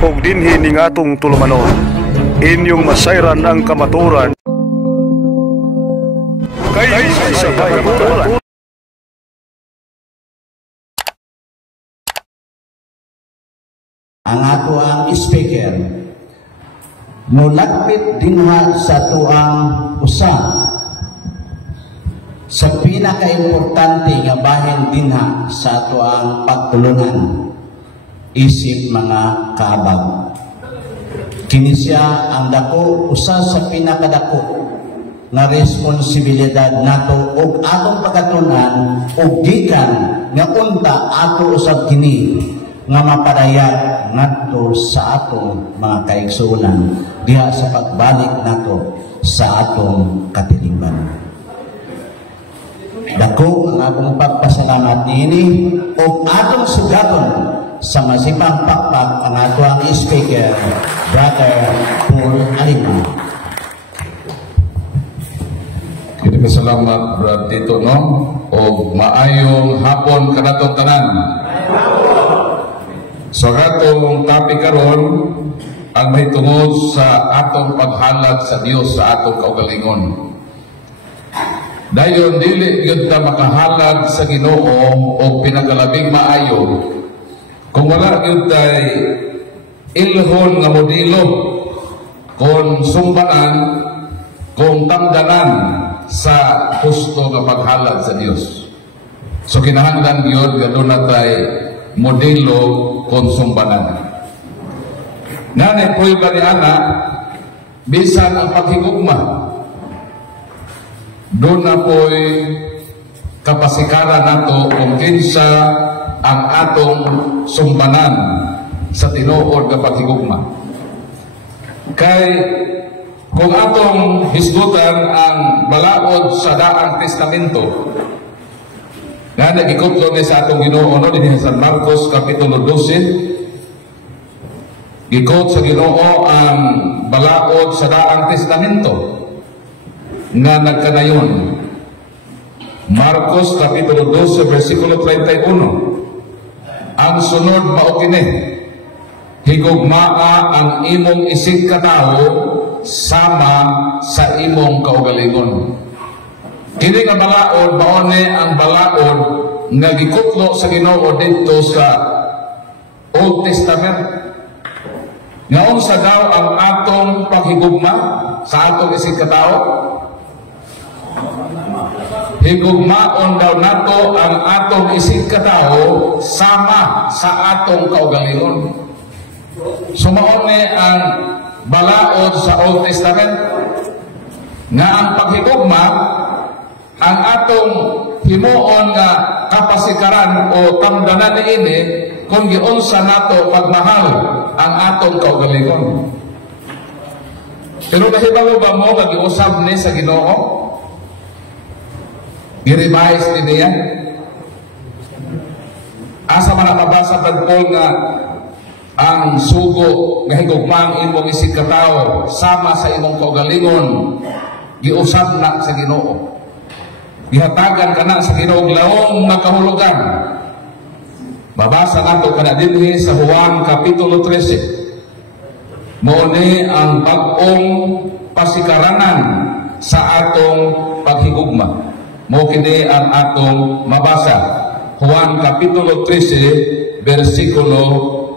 ug dinhi ning atong tulumanon. Inyong masayran ang kamaturan kay sa kamaturan. Ang ato ang speaker mulapit dinha sa tuang usa sa pinaka-importante nga bahin dinha sa ato ang pagtulungan isip mga kaabag. Kini siya ang dako usa sa pinakadako nga responsibilidad nato ug atong pagkatunan ug gikan nga unta ato usab kini nga mapadayag ngadto sa atong mga kaigsuonan diha sa pagbalik nato sa atong katilingban. Dako ang akong pagpasalamat niini ug atong sugaton sa masipang pakpak ang ato ang speaker, Brother Paul Alima. Kita salamat Brad Tito no o maayong hapon kanatong tanan. So atong topic karon ang mahitungod sa atong paghalad sa Dios sa atong kaugalingon. Dayon dili gyud ta makahalad sa Ginoo o pinakalabing maayo kung wala gyud tay ilhon nga modelo kon sumbanan kung tamdanan sa husto nga paghalad sa Dios. So kinahanglan gyud nga doon natay modelo kon sumbanan. Nanay prueba ni ana bisan ang paghigugma doon na po'y kapasikaran nato kung kinsa ang atong sumbanan sa tinuod nga paghigugma. Kay kung atong hisgutan ang balaod sa daang testamento nga nagikutlo ni sa atong Ginoo no dinhi sa Marcos kapitulo 12, gikot sa Ginoo ang balaod sa daang testamento nga nagkanayon. Marcos kapitulo 12 versikulo 31. Ang sunod mao kini, higugmaa ang imong isig katao sama sa imong kaugalingon. Kini nga balaod mao ni ang balaod nga gikutlo sa Ginoo didto sa Old Testament. Nga unsa daw ang atong paghigugma sa atong isig katao? Higugmaon daw nato ang atong isig katao sama sa atong kaugalingon. Sumaon ni ang balaod sa Old Testament nga ang paghigugma ang atong himuon nga kapasikaran o tamdanan niini kung giunsa nato pagmahal ang atong kaugalingon. Pero kahibalo ba mo nga giusab ni sa Ginoo? I-revise din niya. Asa man nakabasa Paul nga ang sugo nga higugmang imong isig katao sama sa imong kaugalingon giusab na sa Ginoo. Gihatagan ka na sa Ginoo laong nga kahulugan. Babasa nato kana dinhi sa Juan kapitulo 13. Mao ni ang bag-ong pasikaranan sa atong paghigugma. Mo kini ang atong mabasa. Juan kapitulo 13 versikulo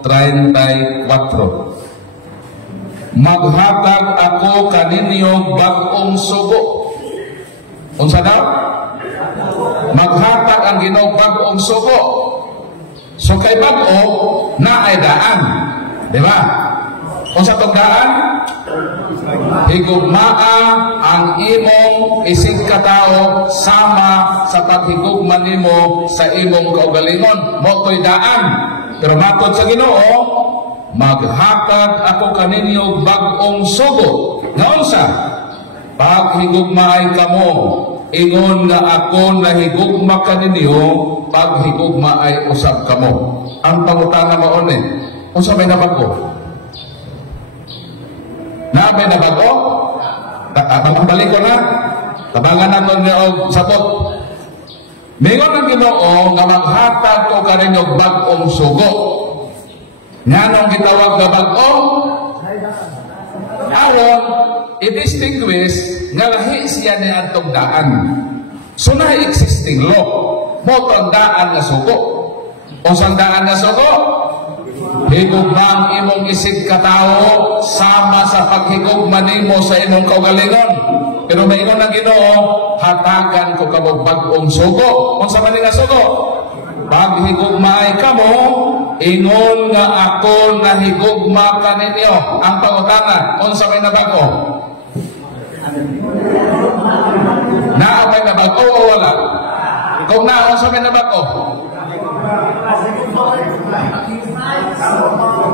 34. Maghatag ako kaninyo bag-ong sugo. Unsa daw? Maghatag ang Ginoo bag-ong sugo. So kay bag-o na ay daan, di ba? Unsa tong daan? Higugmaa ang imong isig katao sama sa paghigugma nimo sa imong kaugalingon. Mo toy daan. Pero matod sa Ginoo, maghatag ako kaninyo bag-ong sugo. Nga unsa? Paghigugmaay kamo, ingon nga ako nahigugma kaninyo, paghigugma ay usab kamo. Ang pangutana mao ni, unsa may nabago? Naabay na bago? Balik ko na. Tabangan natin niya og sabot. Mingon ang Ginoo nga maghatag ko kaninyo bag-ong sugo. Nganong gitawag nga bag-o? Aron i-distinguish nga lahi siya ni adtong daan. So na existing law, mo ang daan nga sugo. Unsang daan nga sugo? Higugmang imong isig katao sama sa paghigugma nimo sa imong kaugalingon. Pero may ingon ang Ginoo, hatagan ko kamo bag-ong sugo. Unsa man nga sugo? Paghigugmaay kamo, ingon nga ako nahigugma kaninyo. Ang pangutana, unsa may nabago? Naa may nabago o wala? Kung naa, unsa may nabago?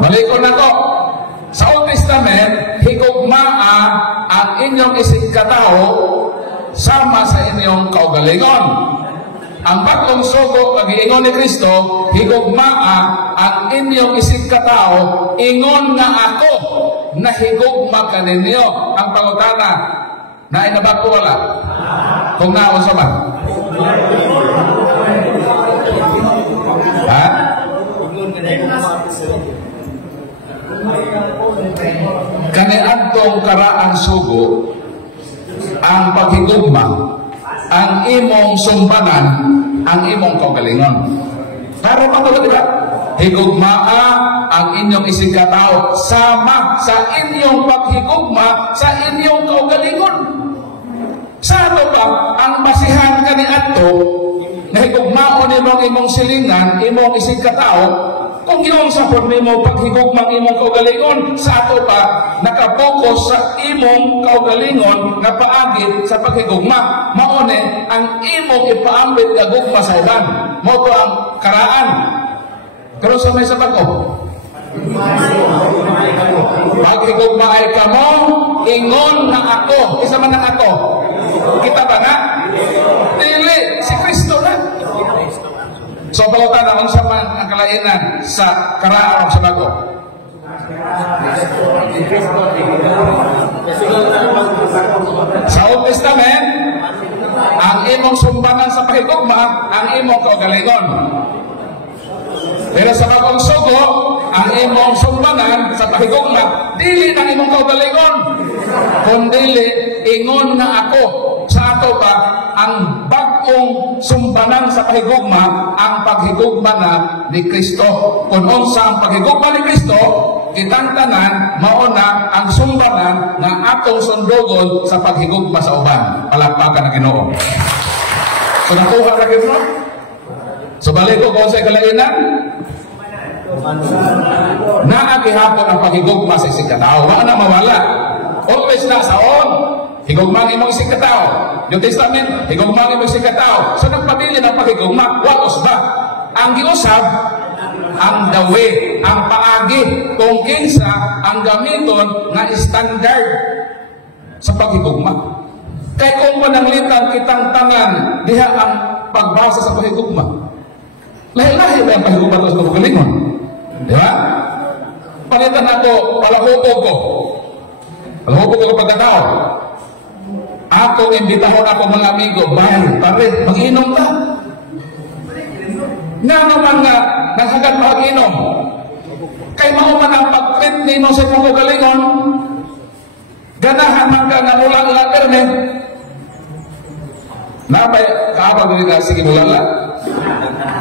Balikon na ko. Sa Old Testament, higugmaa ang inyong isig katao sama sa inyong kaugalingon. Ang bagong sugo, pag-iingon ni Kristo, higugmaa ang inyong isig katao, ingon nga ako na higugma kaninyo. Ang pangutana, na inabag ko wala? Kung naon sa man? Ha? Kaniadtong karaang sugo, ang paghigugma, ang imong sumbanan, ang imong kaugalingon. Para pa ko, diba? Higugmaa ang inyong isig katao sama sa inyong paghigugma sa inyong kaugalingon. Sa ato ba, ang basihan kaniadto na higugmaon imong imong silingan, imong isig katao, kung yung sa mo paghigugmang imong kaugalingon, sa ato pa nakapokus sa imong kaugalingon nga paagit sa paghigugma. Maone ang imong ipaambit nga gugma sa iban. Mo to ang karaan. Pero sa may sabat ko, paghigugma ay kamo, ingon na ako. Isa man ang ako. Kita ba na? Dili, si Kristo na. So, palutan na kung saan ang kalainan sa karaan sa bago. Sa Old Testament, ang imong sumbangan sa pahigugma, ang imong kaugalingon. Pero sa bagong sugo, ang imong sumbangan sa pahigugma, dili ng imong kaugalingon. Kundili, ingon na ako. Sa ato pa, ang bagong sumbanan sa pahigugma, ang paghigugma na ni Kristo. Kung unsa ang paghigugma ni Kristo, kitang tanan, mauna ang sumbanan na atong sundugon sa paghigugma sa uban. Palakpakan na Ginoo. So nakuha na Ginoo? So balik ko kung sa kalainan, naagihapon ang paghigugma sa isig katao. Wala na mawala. Always na saon. Higugmang imong isig katao. New Testament, higugmang imong isig katao. So nagpabili ng paghigugma, watos ba? Ang giusab, ang dawe, ang paagi, kung kinsa ang gamiton na standard sa paghigugma. Kaya kung mananglitan kitang tangan, diha ang pagbasa sa paghigugma. Lahi-lahi ba ang paghigugma sa pagkalingon? Di ba? Palitan ako, palahubog ko. Palahubog ko kapag katao. Ako imbitahon ako mga amigo, bahay, pare, mag-inom ka. Nga naman nga, naghagat mag-inom. Kay mauman ang pag-fit ni mo sa pagkagalingon, ganahan man ka na ulang-ulang karne. Napay, kaabag nila, sige ulang-ulang.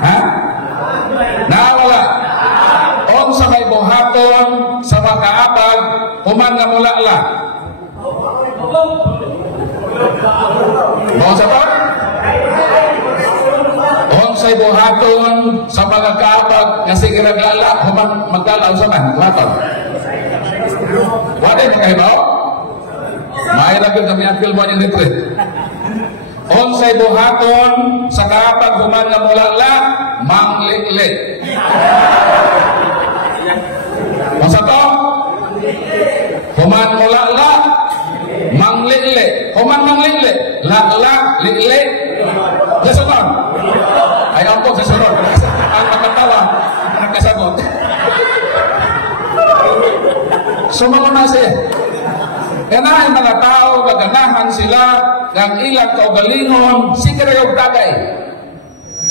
Ha? Nawala. On sa may buhaton, sa mga kaabag, human na ulang-ulang. Mau sa pa? Onsay buhaton sa mga kaabag nga sige nagala, human magdalaw sa man, buhaton. Wala yung kayo ba? Mahirap yung kami ang filmo yung retreat. Onsay buhaton sa kaabag human nga mulala, mangliklik. Masa to? Human mulala, mangliklik. Human mangliklik. Lak-lak, liklik. Kasunod. Ay, ampok sa sunod. Ang magkatawa, nagkasagot. Sumunod na siya. Ganahan mga tao, gaganahan sila, ng ilang kaugalingon, sige na yung tagay.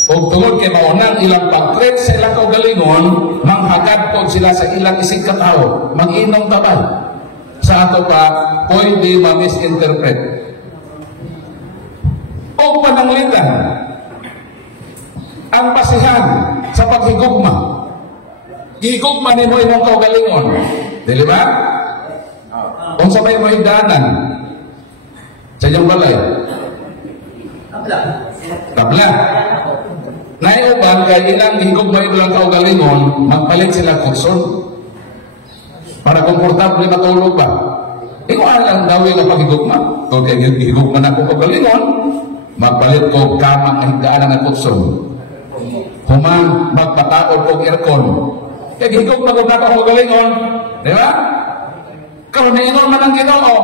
O tungod kay maunang ilang pagkret sa ilang kaugalingon, manghagad po sila sa ilang isig katao, mag-inom tabal. Sa ato pa, pwede ma-misinterpret. O pananglitan, ang basihan sa paghigugma. Gihigugma ni mo imong kaugalingon. Dili ba? Kung sabay mo hidanan sa iyong balay. Tabla. Naiuban kay ilang higugma ilang kaugalingon, magpalit sila kurson para komportable matulog ba. Ikaw lang daw yung paghigugma. Kung higugma na ko kaugalingon, magpalit ko kamang higdaan ng kurson. Human magpataod ko aircon. Kaya higugma ko na kaugalingon, di ba? Karon niingon man ang Ginoo,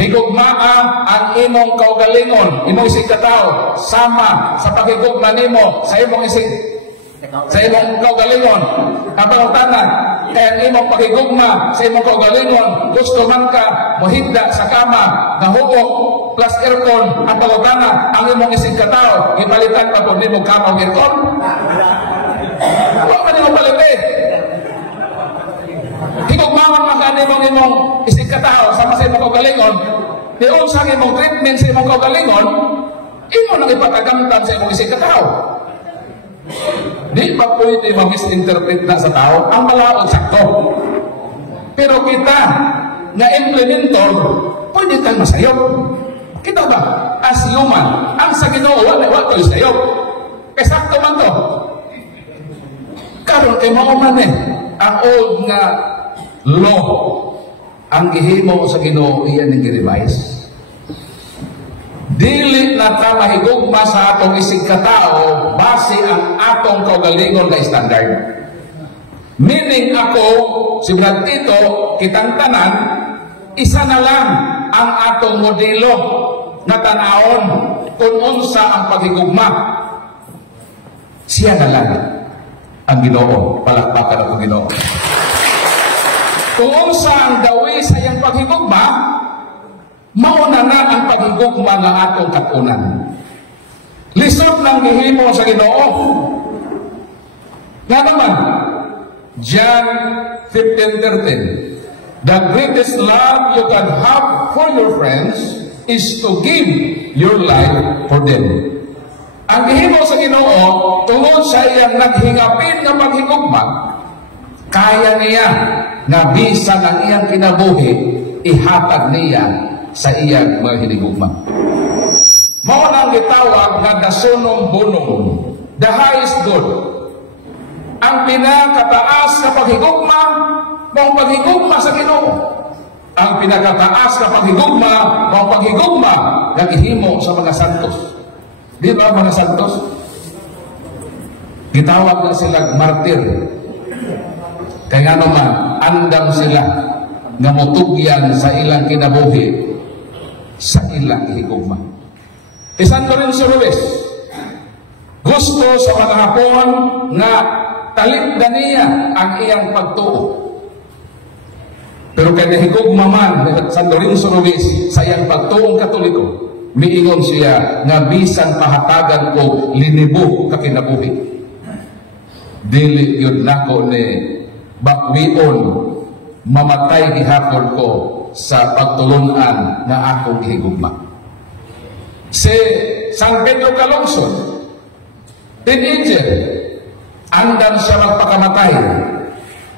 higugmaa ang imong kaugalingon, imong isig katao, sama sa paghigugma nimo sa imong isig, sa imong kaugalingon. Ang tanan, kaya ang imong paghigugma sa imong kaugalingon, gusto man ka mohigda sa kama, nahubok, plus aircon, ang pagkana, ang imong isig katao, ipalitan pa po nimo kama o aircon? Huwag pa nimo palitin. Higugmaman makani mong imong isig katao sama sa imong kaugalingon, diyon sa imong treatment sa imong kaugalingon, imo nang ipatagamtan sa imong isig katao. Di ba pwede mag-misinterpret na sa tao? Ang malaod sakto. Pero kita na implementor, pwede kang masayop. Kita ba? As human, ang sa Ginoo wala tayo sayop. Kaya sakto man to. Karon kay mao man ang old nga law ang gihimo sa Ginoo iyan ang gi-revise. Dili na ta mahigugma sa atong isig katao base ang atong kaugalingon na standard. Meaning ako, si Brad Tito, kitang tanan, isa na lang ang atong modelo na tanawon kung unsa ang paghigugma. Siya na lang ang Ginoo. Palakpakan ako Ginoo. Kung unsa ang dawi sa iyang paghigugma, mauna na ang paghigugma ng atong katunan. Lisod ng gihimo sa Ginoo. Nga naman, John 15:13, the greatest love you can have for your friends is to give your life for them. Ang gihimo sa Ginoo, tungod sa iyang naghingapin nga paghigugma, kaya niya nga bisan ang iyang kinabuhi, ihatag niya sa iyang mga hinigugma. Mao nang gitawag nga dasunong bunong, the highest good. Ang pinakataas na paghigugma, mao paghigugma sa Ginoo. Ang pinakataas na paghigugma, mao paghigugma nga gihimo sa mga santos. Di ba mga santos? Gitawag na sila martir. Kaya naman, andam sila nga motugyan sa ilang kinabuhi sa ilang higugma. Santo Lorenzo Ruiz, gusto sa mga Hapon nga talikdan niya ang iyang pagtuo. Pero kaya higugma man Santo Lorenzo Ruiz sa iyang pagtuong Katoliko, miingon siya nga bisan pahatagan ko linibo ka kinabuhi. Dili yun nako ni bakwion mamatay gihapon ko sa pagtulunan na akong gihigugma. Si San Pedro Calungsod, teenager, andam siya magpakamatay,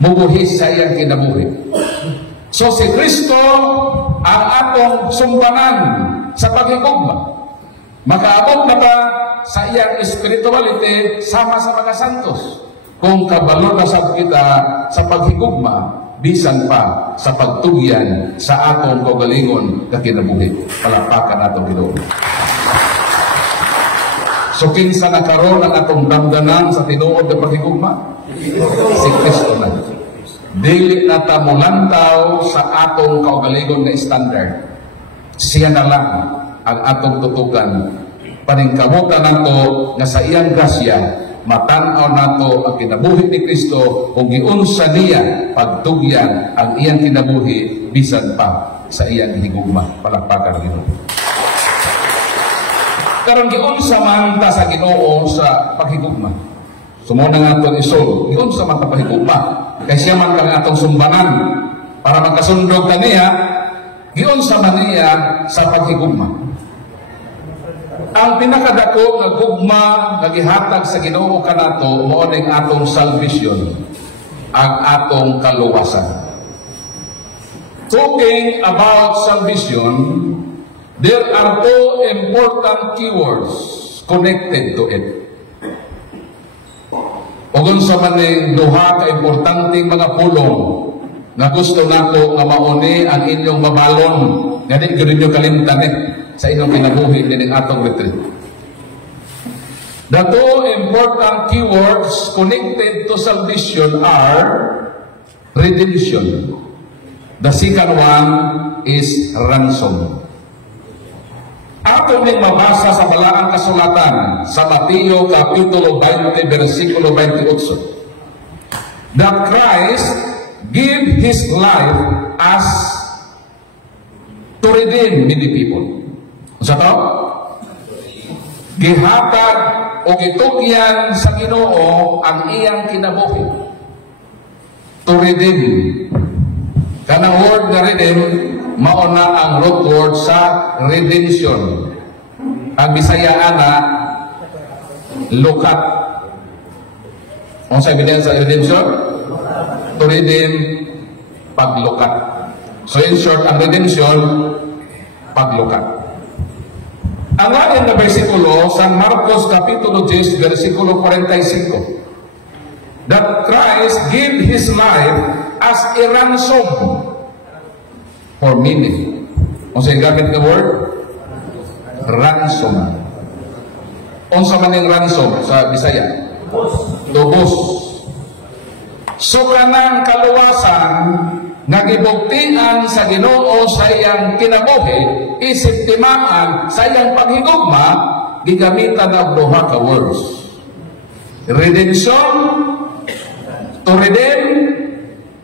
mubuhis sa iyang kinabuhi. So si Kristo ang atong sumbangan sa paghigugma. Makaabot na ba sa iyang spirituality sama sa mga santos? Kung kabalo na sa kita sa paghigugma, bisan pa sa pagtugyan sa atong kaugalingon na kinabuhi. Palakpakan atong Ginoo. So kinsa nakaroon ang atong damdanan sa tinuod na paghigugma? Si Kristo na. Dili na ta mulantaw sa atong kaugalingon na standard. Siya na lang ang atong tutukan. Paningkamutan nato nga sa iyang grasya, matanaw nato ang kinabuhi ni Kristo kung giunsa niya pagtugyan ang iyang kinabuhi bisan pa sa iyang higugma. Palakpakan Ginoo. Karon giunsa man ta sa Ginoo sa paghigugma. Sumo na nga itong isol, giunsa man ta paghigugma. Kaya siya man kang atong sumbanan para magkasundog ta niya, giunsa man niya sa paghigugma. Ang pinakadako nga gugma nga gihatag sa Ginoo kanato mao ning atong salvation, ang atong kaluwasan. Talking about salvation, there are two important keywords connected to it. Ugon sa maning duha ka importanteng mga pulong na gusto nato nga mauni ang inyong mabalon, nga di gyud ninyo kalimtan sa inyong kinabuhi dining atong retreat. The two important keywords connected to salvation are redemption. The second one is ransom. Ato ning mabasa sa balaang kasulatan sa Mateo kapitulo 20 bersikulo 28. That Christ gave His life as to redeem many people. Sa to? Gihatag o gitugyan sa Ginoo ang iyang kinabuhi. To redeem. Kanang word na redeem, mauna ang root word sa redemption. Ang Bisaya ana, lukat. Ang sabi niya sa redemption? To redeem, paglukat. So in short, ang redemption, paglukat. Ang atin na versikulo sa Marcos kapitulo 10 versikulo 45. That Christ gave His life as a ransom for many. Unsa gamit nga word? Ransom. Unsa man yung ransom sa Bisaya? Tubos. So kanang kaluwasan nga gibugtian sa Ginoo sa iyang kinabuhi, isip timaan sa iyang paghigugma, gigamitan ang duha ka words. Redemption, to redeem,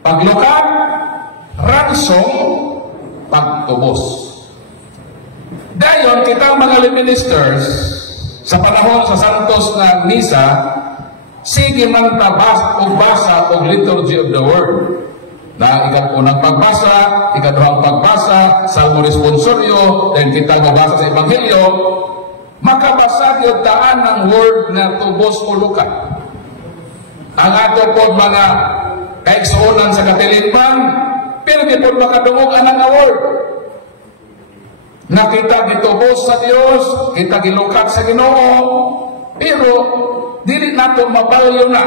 paglukat, ransom, pagtubos. Dayon, kitang mga ministers, sa panahon sa Santos na Misa, sige man tabas o basa o liturgy of the word. Na unang pagbasa, ikaduhang pagbasa, salmo responsoryo, then kita mabasa sa Ebanghelyo, makabasa yung taan ng word na tubos o lukat. Ang ato po mga kaigsuunan sa katilimban, pero di po makadungog anang word. Na kita gitubos sa Dios, kita gilukat sa Ginoo, pero dili nato mabalyo na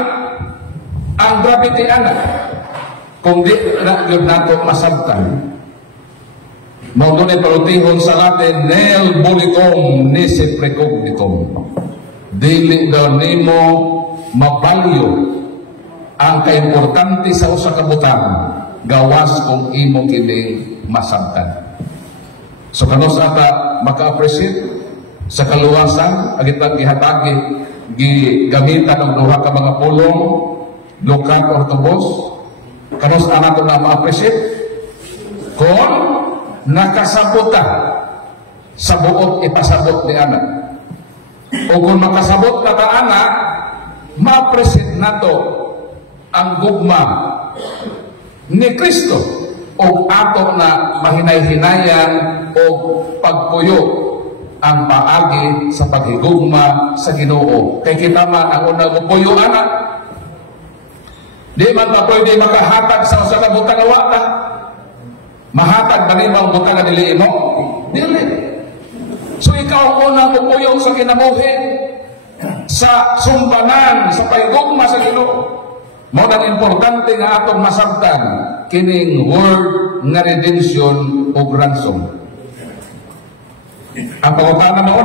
ang gravity anak. Kung di na yun nato masabtan. Mao dunay palutihon sa Latin, nel bulicum nisi precognitum. Dili daw nimo mabalyo ang kaimportante sa usa ka butang gawas kung imo kini masabtan. So kanos ata maka-appreciate sa kaluwasan agitang gihatagi gigamitan og duha ka mga pulong lukat o tubos. Kanos ana to na ma-appreciate kung nakasabot ka sa buot ipasabot ni anak. O kung makasabot ka ta anak, ma-appreciate nato ang gugma ni Kristo o ato na mahinay-hinayan o pagpuyo ang paagi sa paghigugma sa Ginoo. Kay kita man ang unang puyo anak, di man pa pwede makahatag sa usa ka butang awa ta. Mahatag ba nimo ang butang nga dili mo? Dili. So ikaw unang upuyong sa kinabuhi, sa sumbanan, sa paghigugma sa Ginoo. Mao nang importante nga atong masabtan kining word nga redemption o ransom. Ang pangutana mo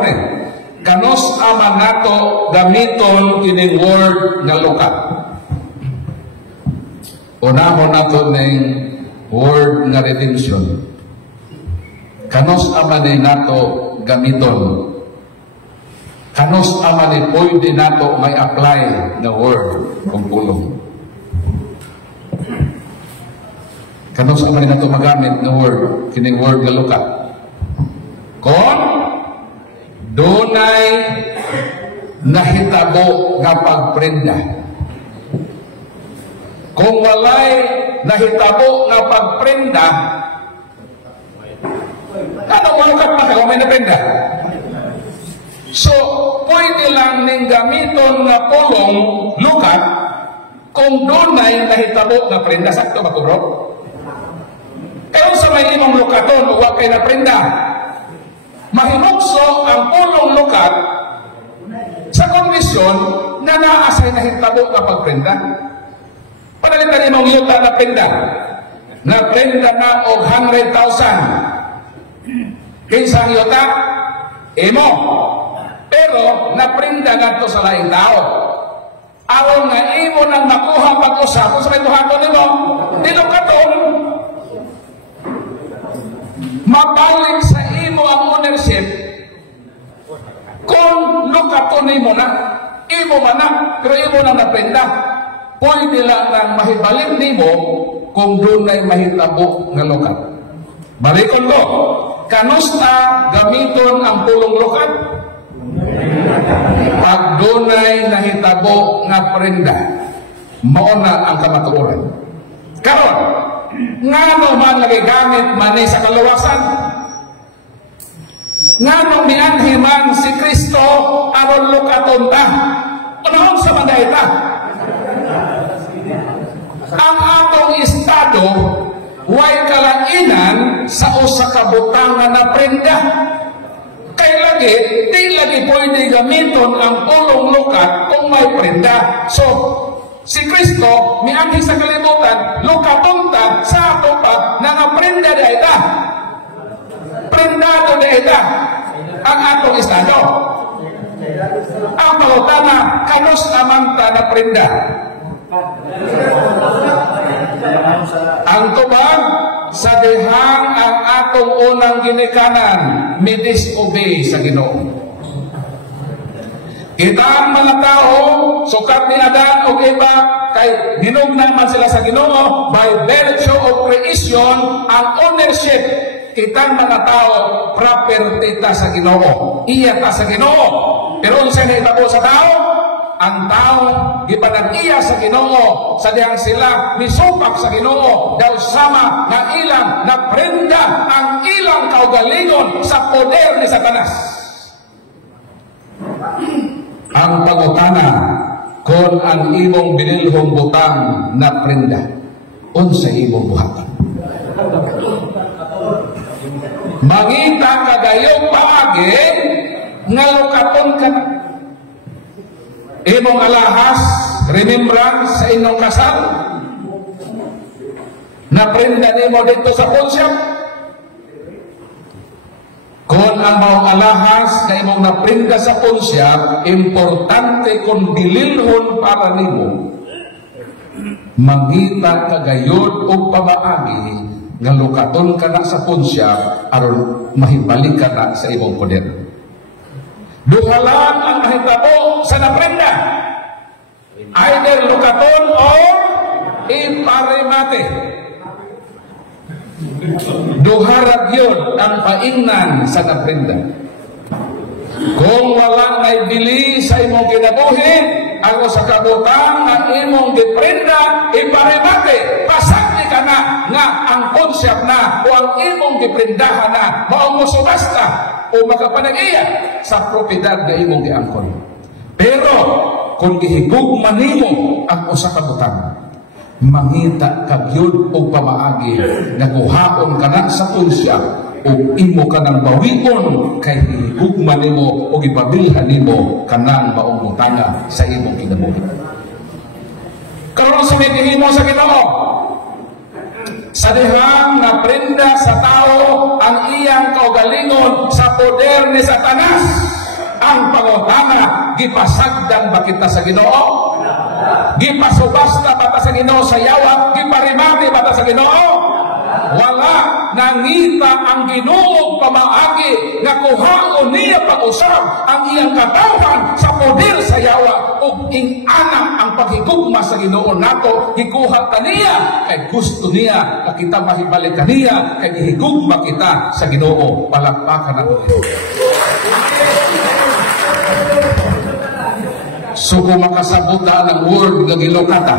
kanos ama nato gamiton kining word nga lukat. Unahon nato ning word nga redemption. Kanos ama ni nato gamiton. Kanos ama ni pwede nato may apply na word kung pulong. Kanos ama ni nato magamit na word, kining word nga lukat. Kon dunay nahitabo nga pagprenda. Kung walay nahitabo nga pagprenda, ano malukat pa kayo may naprenda? So, pwede lang ning gamiton nga pulong lukat kung dunay nahitabo nga prenda. Sakto ba ko, bro? Kaya sa may imong lukaton o wag kay na prenda, mahimukso ang pulong lukat sa kondisyon na naasay nahitabo nga pagprenda. Panalitan imong yuta na prenda. Na prenda na og 100,000. Kinsang yuta? Imo. Pero naprinda nga to sa laing tao. Aron nga imo nang makuha pag-usap kung sa may buhaton nimo, dilukaton. Mabalik sa imo ang ownership kung lukaton nimo na. Imo man na, pero imo nang naprinda. Pwede lang nang mahibalik nimo kung doon ay mahitabo nga lukat. Balikon ko, kanusta gamiton ang pulong lukat? Pag dunay nahitabo nga prenda, mauna ang kamatuoran. Karon, ngano man nagagamit man sa kaluwasan? Ngano mianhi man si Kristo aron lukaton ta? Unahon sa mandaita? Ang atong estado way kalainan sa usa ka butangan na prenda. Kaya lagi, di lagi pwede gamiton ang pulong lukat kung may prenda. So, si Kristo, mianhi sa kalibutan, lukaton ta sa ato pa na nga prenda da ita. Prendado da ita ang atong estado. Ang pangutana, kanus naman ta na prenda. Ang tubag, sa dihang ang atong unang ginikanan, mi-disobey sa Ginoo. Kita ang mga tao, sukat ni Adan o iba, kay ginugnan man sila sa Ginoo, by virtue of creation, ang ownership, kita mga tao, property ta sa Ginoo. Iya ta sa Ginoo. Pero kung saan itabo sa tao, ang tao gipanag-iya sa Ginoo sa dihang sila misupak sa Ginoo daw sama na ilang na prenda ang ilang kaugalingon sa poder ni Satanas. Ang pangutana kung ang imong binilhong butang na prenda unsa imong buhatan. Mangita kagayong paagi nga lukaton ka imong alahas, remembrance sa inyong kasal, na prenda nimo dito sa punsyap. Kung ang maong alahas na imong naprinda sa punsyap, importante kung bililhon para nimo, mangita kagayod o pamaagi nga lukaton ka na sa punsyap aron mahibalik ka na sa imong poder. Duhalan ang mahitabo sa naprenda. Either lukaton or iparimate. Duharag yun ang paingnan sa naprenda. Kung wala na'y bili sa imong kinabuhi, ako sa kabutang ang imong giprenda, iparimate. Pasakli ka na nga ang concept na o ang imong giprendahan na maong musubasta o makapanag-iya sa propiedad na imong giangkon. Pero kung gihigugman nimo ang usa ka butang, mangita kagyud og pamaagi nga kuhaon ka na sa punsya o imo ka nang bawion kay higugman nimo o ipabilhan nimo kanang maong butanga sa imong kinabuhi. Karon sa hinimo sa Ginoo, sa dihang na prenda sa tao ang iyang kaugalingon sa poder ni Satanas, ang pangutana, gipasagdan ba kita sa Ginoo? Gipasubasta ba ta sa Ginoo sa yawa? Giparimati ba ta sa Ginoo? Wala. Nangita ang Ginoo pamaagi nga kuhaon niya pag-usap ang iyang katawan sa poder sa yawa ug ing-anak ang paghigugma sa Ginoo nato. Gikuha ta niya kay gusto niya na kita mahibalik kaniya kay gihigugma kita sa Ginoo. Palakpakan nato. So kung makasabot na ng word nga gilokata,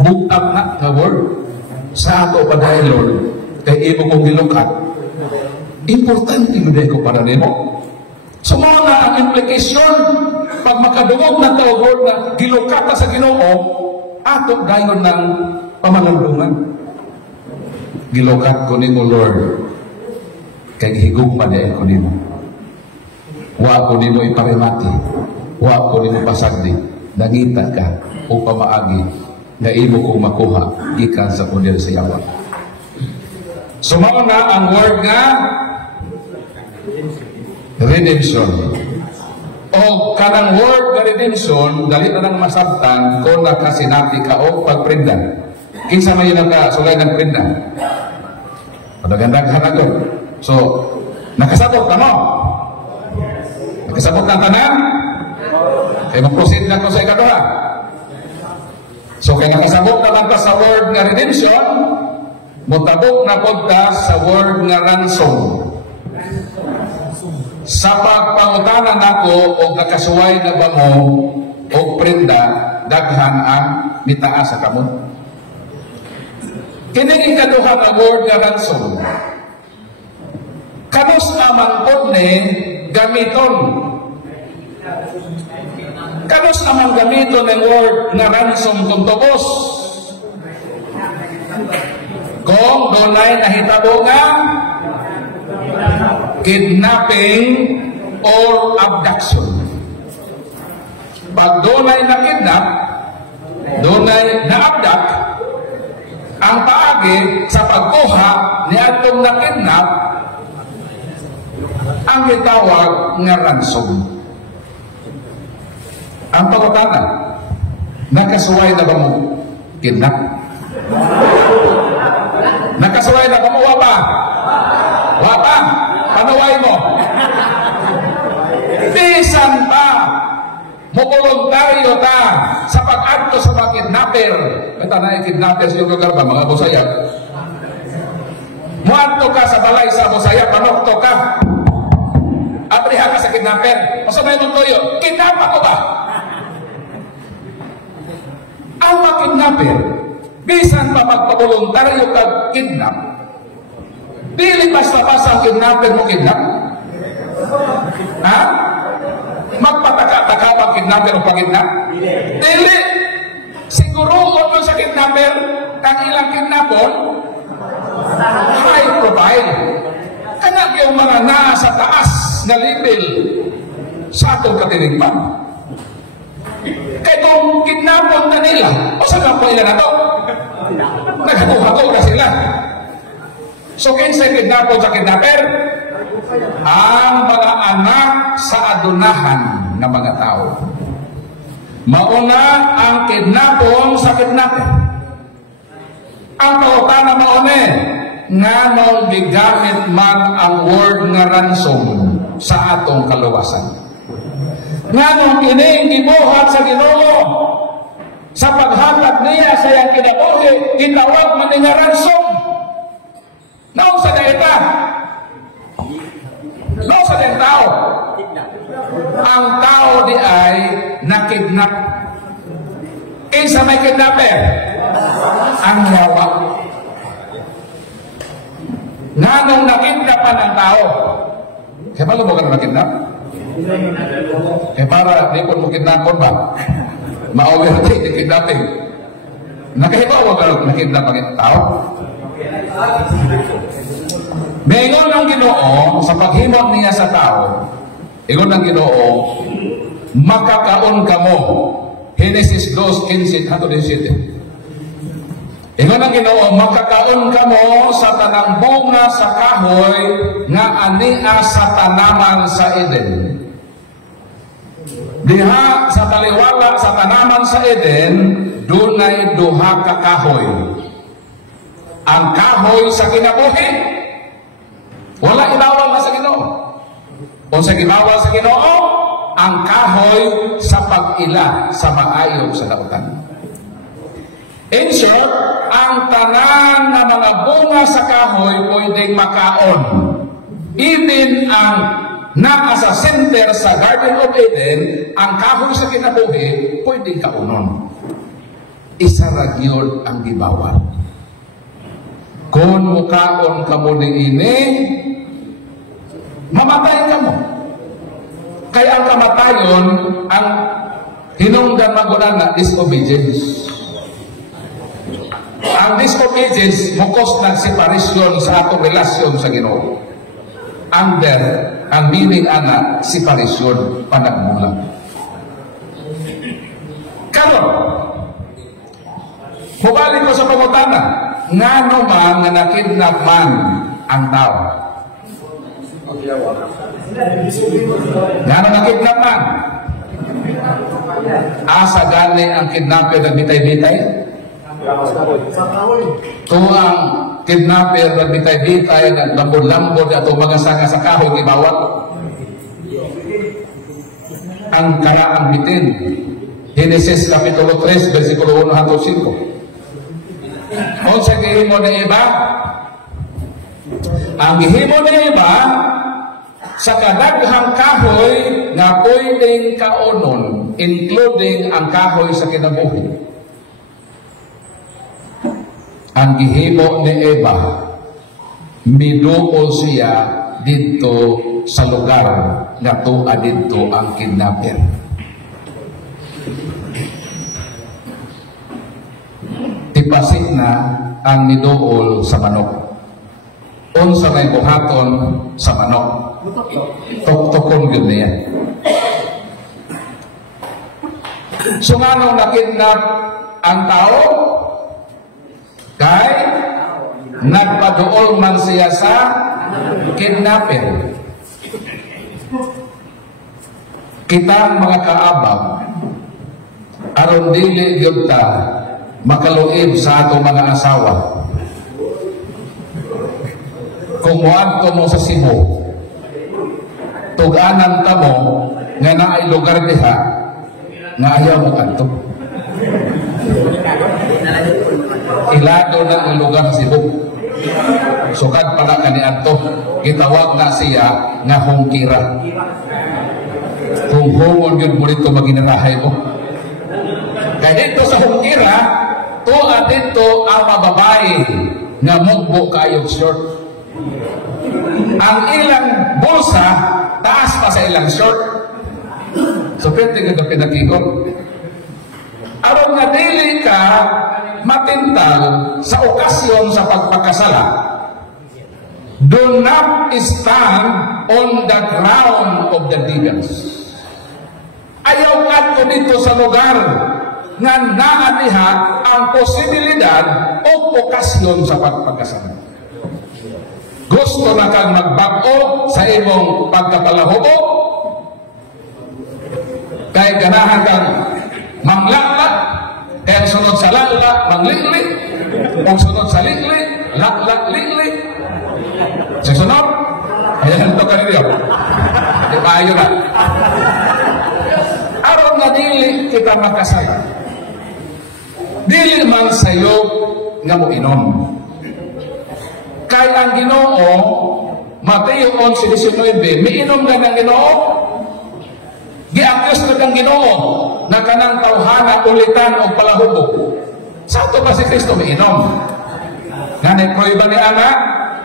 bugtag na the word sa ato pa dahil Lord, kay imo kong gilokat, importante mo dahil ko para nimo. So mga na ang implication, pag makadungog na ito word na gilokata sa Ginoo, ato dayon ng pamanulungan. Gilokat ko nimo Lord, kay higug pa dahil ko nimo. Wa ko nimo iparimati, wa ko nimo pasagdi, nangita ka o pamaagi na imo kong makuha gikan sa poder sa Yawa. So mao na ang word nga redemption. O kanang word nga redemption, dali na nang masabtan kung nakasinati ka o pagprindan. Kinsa may nakasulay ng prindan? Padagandaghan ako. So, nakasabot ka mo? Nakasabot ng tanan? Kaya mag-proceed na ko sa ikaduha. So, kaya nakasabot naman ka sa word nga redemption, mutabok na po ka sa word nga ransom. Sa pagpangutanan ako o nakasuway na ba mo o prenda, daghan ang mitaas sa kamo. Kining ikaduha nga word nga ransom. Kanus amang po ni gamiton. Kanus amang gamiton ng word nga ransom kung tubos. Kung dunay nahitabo nga kidnapping or abduction. Pag dunay na kidnap, dunay na abduct, ang paagi sa pagkuha ni atong na kidnap ang gitawag nga ransom. Ang pangutana, nakasuway na ba mo kidnap? Nakasuway na ba mo wapa? Wapa? Panuway mo? Bisan pa muboluntaryo ta sa pag-adto sa mga kidnapper. Ito na yung kidnapper sa yung kagarba, mga Busaya. Muadto ka sa balay sa Busaya, panokto ka. Apriha ka sa kidnapper. Masabay mo toyo, kidnap ako ba? Ang mga kidnapper, bisan pa magpaboluntaryo kag kidnap, dili basta-basta ang kidnapper mo kidnap. Ha? Magpataka-taka pag kidnapper o pag-kidnap? Dili. Siguroon mo sa kidnapper ang ilang kidnapon high profile. Kanak yung mga nasa taas na level sa atong katinigman. Kaya kung kidnapon na nila, o saan ang pwede na ito? Naghato-hato na sila. So, kinsa kidnapon sa kidnapper? Ang mga anak sa adunahan ng mga tao. Mauna ang kidnapon sa kidnapper. Ang pautana mauna, nga nung gigamit man ang word nga ransom sa atong kaluwasan. Nga nung kining gibuhat sa Ginoo sa paghatag niya sa iyang kinabuhi, gitawag man nga ransom. Naon sa dayta? Naon sa dayta tao? Ang tao di ay nakidnap. Kinsa may kidnapper? Ang yawa. Nga nung nakidnapan ng tao, kaya paano mo ka na nakidnap? Para di po mo kidnapon ba? Ma-overtake yung kidnapping. Nakahibawa ka nakidnap ang tao? Mayroon ng Ginoo sa paghimot niya sa tao, ingon ng Ginoo, makakaon ka mo. Genesis 2:15-17. Ingon ng Ginoo, makakaon ka mo sa tanang bunga sa kahoy nga ania sa tanaman sa Eden. Diha sa taliwala sa tanaman sa Eden, dunay duha ka kahoy. Ang kahoy sa kinabuhi, wala ibawal na sa Ginoo. Kung sa gibawal sa Ginoo, ang kahoy sa pag-ila sa maayog sa dautan. In short, ang tanan na mga bunga sa kahoy pwedeng makaon. Even ang na sa center sa Garden of Eden, ang kahoy sa kinabuhi, pwedeng kaunon. Isa ra gyud ang gibawal. Kung mukaon ka mo ini, mamatay ka mo. Kaya ang kamatayon, ang hinungdan magunan na disobedience. Ang disobedience, mukos ng separation sa atong relasyon sa Ginoo. Under, ang meaning ana, separation, panagmulang. Karon, mubalik ko sa pangutana, nga naman nga nakidnap man ang tao. Nga naman nakidnap man. Asa gani ang kidnapper na bitay-bitay? Ito ang kidnapper na bitay-bitay, lambod-lambod at mga sanga sa kahoy ibawat. Ang karaang bitin. Genesis Kapitulo 3, versikulo 1 hanggang 5. Kung sa gihimo na iba, ang gihimo na iba, sa kadaghang kahoy nga pwedeng kaunon, including ang kahoy sa kinabuhi. Ang gihimo ni Eva, miduol siya dito sa lugar nga tuwa dito ang kidnapper. Tipasik na ang miduol sa manok. Unsa may buhaton sa manok. Tok-tokon yun niya. So nga nung nakidnap ang tao, kay nagpaduol man siya sa kidnapper. Kita mga kaabang, aron dili gyud ta makaluib sa atong mga asawa. Kung muadto mo sa Cebu, tuganan ta mo nga naay lugar diha nga ayaw mo kanto. Ilado na ang lugar sa Cebu. Sukad pala kaniadto, gitawag na siya nga hungkira. Kung humon yun mo dito maginanahay mo. Kaya dito sa hungkira, tuwa dito ang mababae nga mugbo kayong short. Ang ilang bulsa, taas pa sa ilang short. So, pwede ka pinakikot. Aron nga dili ka matintal sa okasyon sa pagpagkasala, do not stand on the ground of the demons. Ayaw ka dito sa lugar nga naadiha ang posibilidad o okasyon sa pagpagkasala. Gusto na kang magbago sa imong pagkapalahubo, kaya ganahan kang manglaklat, kaya sunod sa lakla, mangliklik, kung sunod sa liklik, laklat, liklik. Sa sunod, ayan ito kanilyo. Di ba yun na? Aron na dili kita makasaya. Dili man sa'yo nga mo inom. Kaya ang Ginoo, Mateo 11:19, miinom na ng Ginoo, giakyos na ng Ginoo, na kanang tawhana, ulitan o palahubog. Sa ito ba si Kristo miinom? Nga nagproiba ni Ana,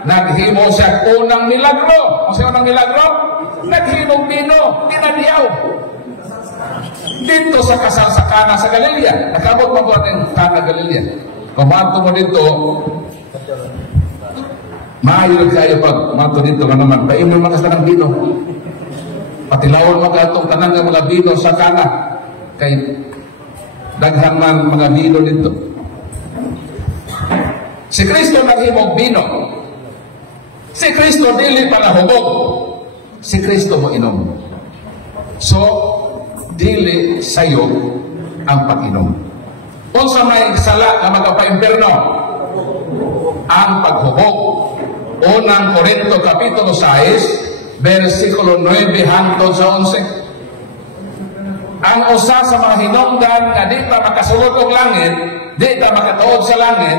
naghimo siya unang milagro. O siya unang milagro? Naghimong bino, dinadiyaw. Dito sa kasal sa Kana sa Galilea, nakabot mo po ating Kana Galilea. Kumato mo dito, maayod kayo pag mato dito ka naman, painom mo ka ng bino. Patilawon mo ka itong tanang ng mga bino sa Kana. Kay daghan man mga bino dito. Si Kristo naghimog bino. Si Kristo dili para hubog. Si Kristo mo inom. So, dili sayo ang pag-inom. Kung sa may sala na magpapa-imperno, ang paghubog. Unang Korinto Kapitulo 6, versikulo 9 hangtod sa 11. Ang usa sa mga hinungdan na di pa makasulod og langit, di pa makatuod sa langit,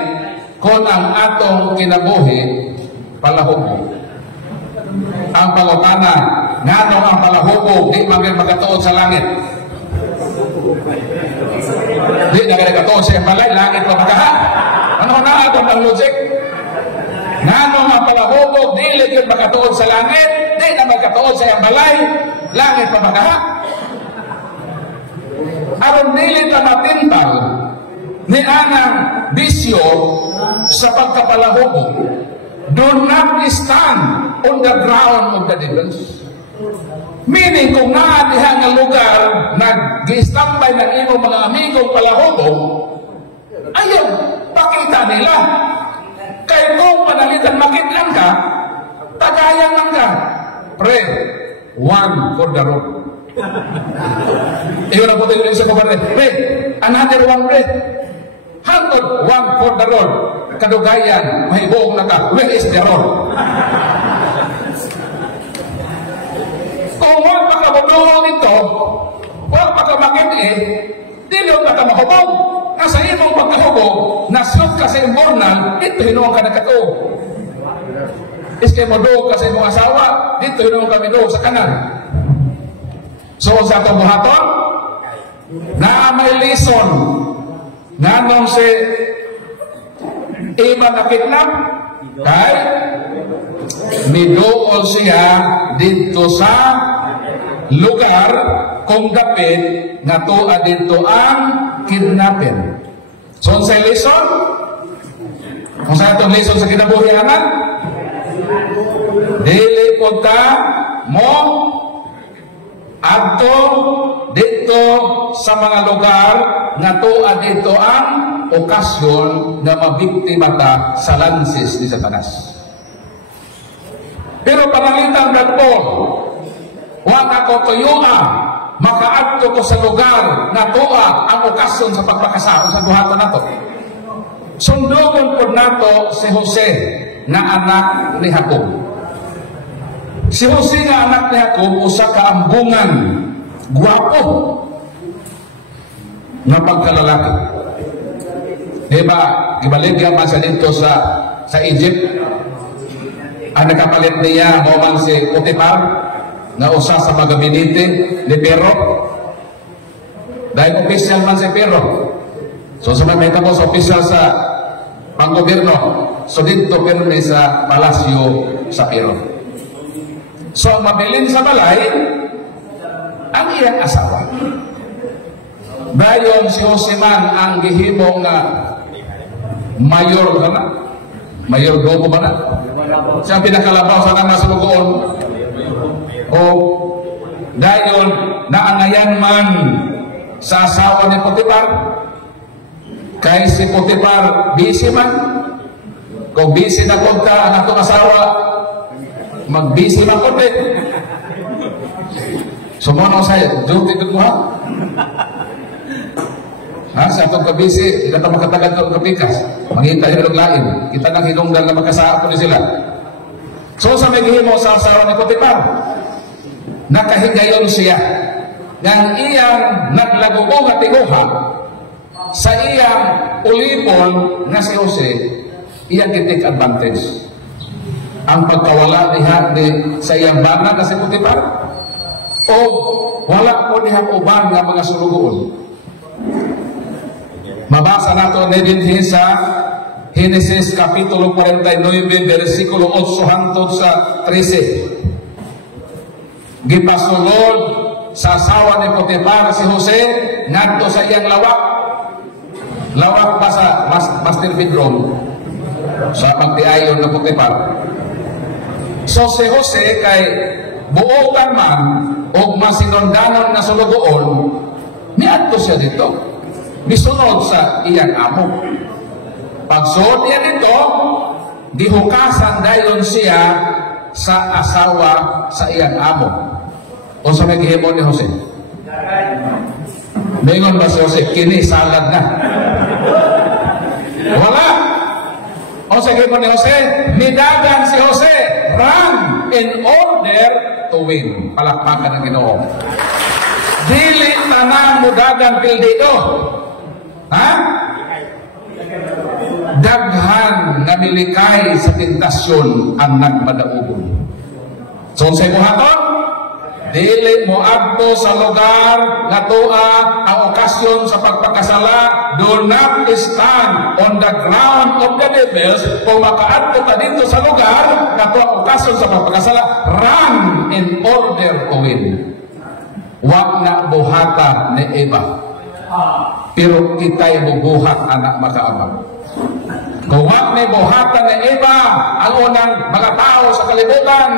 kung ang atong kinabuhi palahubog. Ang pangutana, nganong ang palahubog di man magatuod sa langit. Di na magatuod sa balay, langit pa magaha. Ano na aton ang logic? Nganong ang palahubog di ligid magatuod sa langit, di na magatuod sa balay, langit pa magaha. Aron dili ta matintal ni anang bisyo sa pagkapalahubog. Do not stand on the ground of the devils. Meaning, kung naa diha nga lugar nag-istambay ng imong mga amigong palahubog, ayaw, pakita nila. Kaya kung panalitan makitlang ka, tagayan lang ka. Pre, one for the road. Iyon ang putin sa kabaret. Pre, another one, pre. 100, one for the road. Kadugayan, may buong na ka. Where is the road? Kung huwag makabulungan ito, huwag makamakit di nyo makamahubog. Nasa imong pagkahubog, nasyot ka sa imbornal, dito hinuong ka nagkatuog. Iske mo doog ka sa imong asawa, dito hinuong kami doog sa kanan. So sa itong buhaton, na may lison, nganong si iba nakitnap, kay midool siya dito sa lugar kung dapit nga tuwa dito ang kidnapin. So sa lesson, kung sa itong lesson sa kinabuhianan, dili po ta mo adto dito sa mga lugar nga tuwa dito ang okasyon na mabiktima ta sa lansis ni Satanas. Pero panangitan nagpo, wag ako tuyuan, makaadto ko sa lugar na tuwa ang okasyon sa pagpakasao sa buhaton nato. Sundugon po nato si Jose na anak ni Jacob. Si Jose nga anak ni Jacob, usa ka ambungan, guwapo, na pagkalalaki. Diba, gibaligyan man siya dito sa Egypt. Ang nakapalit niya, mo si Potiphar, na usa sa mga gabinete ni Pero. Dahil official man si Pero. So, may tapos official sa panggobyerno. So, dito pero sa palasyo sa Pero. So, mabilin sa balay, ang iyang asawa. Dayon si Jose man ang gihimong mayor ka na? Mayor Gobo ba na? Siya ang pinakalabaw sa nama sa lugoon. O dayon naangayan man sa asawa ni Potiphar. Kay si Potiphar busy man. Kung busy na kung ka ang atong asawa, mag-busy man kung din. Sumunod sa'yo, duty ko mo ha? Sa itong kabisi, kita na makatagal itong kapikas. Mangita yung lain. Kita nang hinunggal na magkasaan po sila. So sa may gihimo sa asawa ni Potiphar, nakahigayon siya ng iyang naglagubo nga tinguha sa iyang ulipon nga si Jose, iyang kitik advantage. Ang pagkawala ni sa iyang bana na si Potiphar, o wala po niyang uban nga mga sulugoon. Mabasa nato ni dinhi sa Genesis Kapitulo 49, versikulo 8 hangtod sa 13. Gipasulod sa asawa ni Potiphar si Jose ngadto sa iyang lawak. Lawak pa sa master bedroom sa pagtiayon ng Potiphar. So si Jose kay buotan man o masinundanon na sulugoon, niadto siya dito. Misunod sa iyang amo. Pagsuod niya dito, dihukasan dayon siya sa asawa sa iyang amo. O sa may gihimo ni Jose. Mingon ba si Jose, kini salad na. Wala. O sa gihimo ni Jose, nidagan si Jose, run in order to win. Palakpakan ng Ginoo. Dili tanang mudagan pildi ito. Ha? Daghan na milikay sa tentasyon ang nagmadaugon. So sa buhaton, dili mo adto sa lugar nga tua ang okasyon sa pagpakasala. Do not stand on the ground of the devils. Kung makaadto ka dito sa lugar nga tua ang okasyon sa pagpakasala, run in order to win. Wag na buhata ni Eva, pero kita'y bubuhat anak makaabang. Kung wag na buhata ni Eva ang unang mga tao sa kalibutan,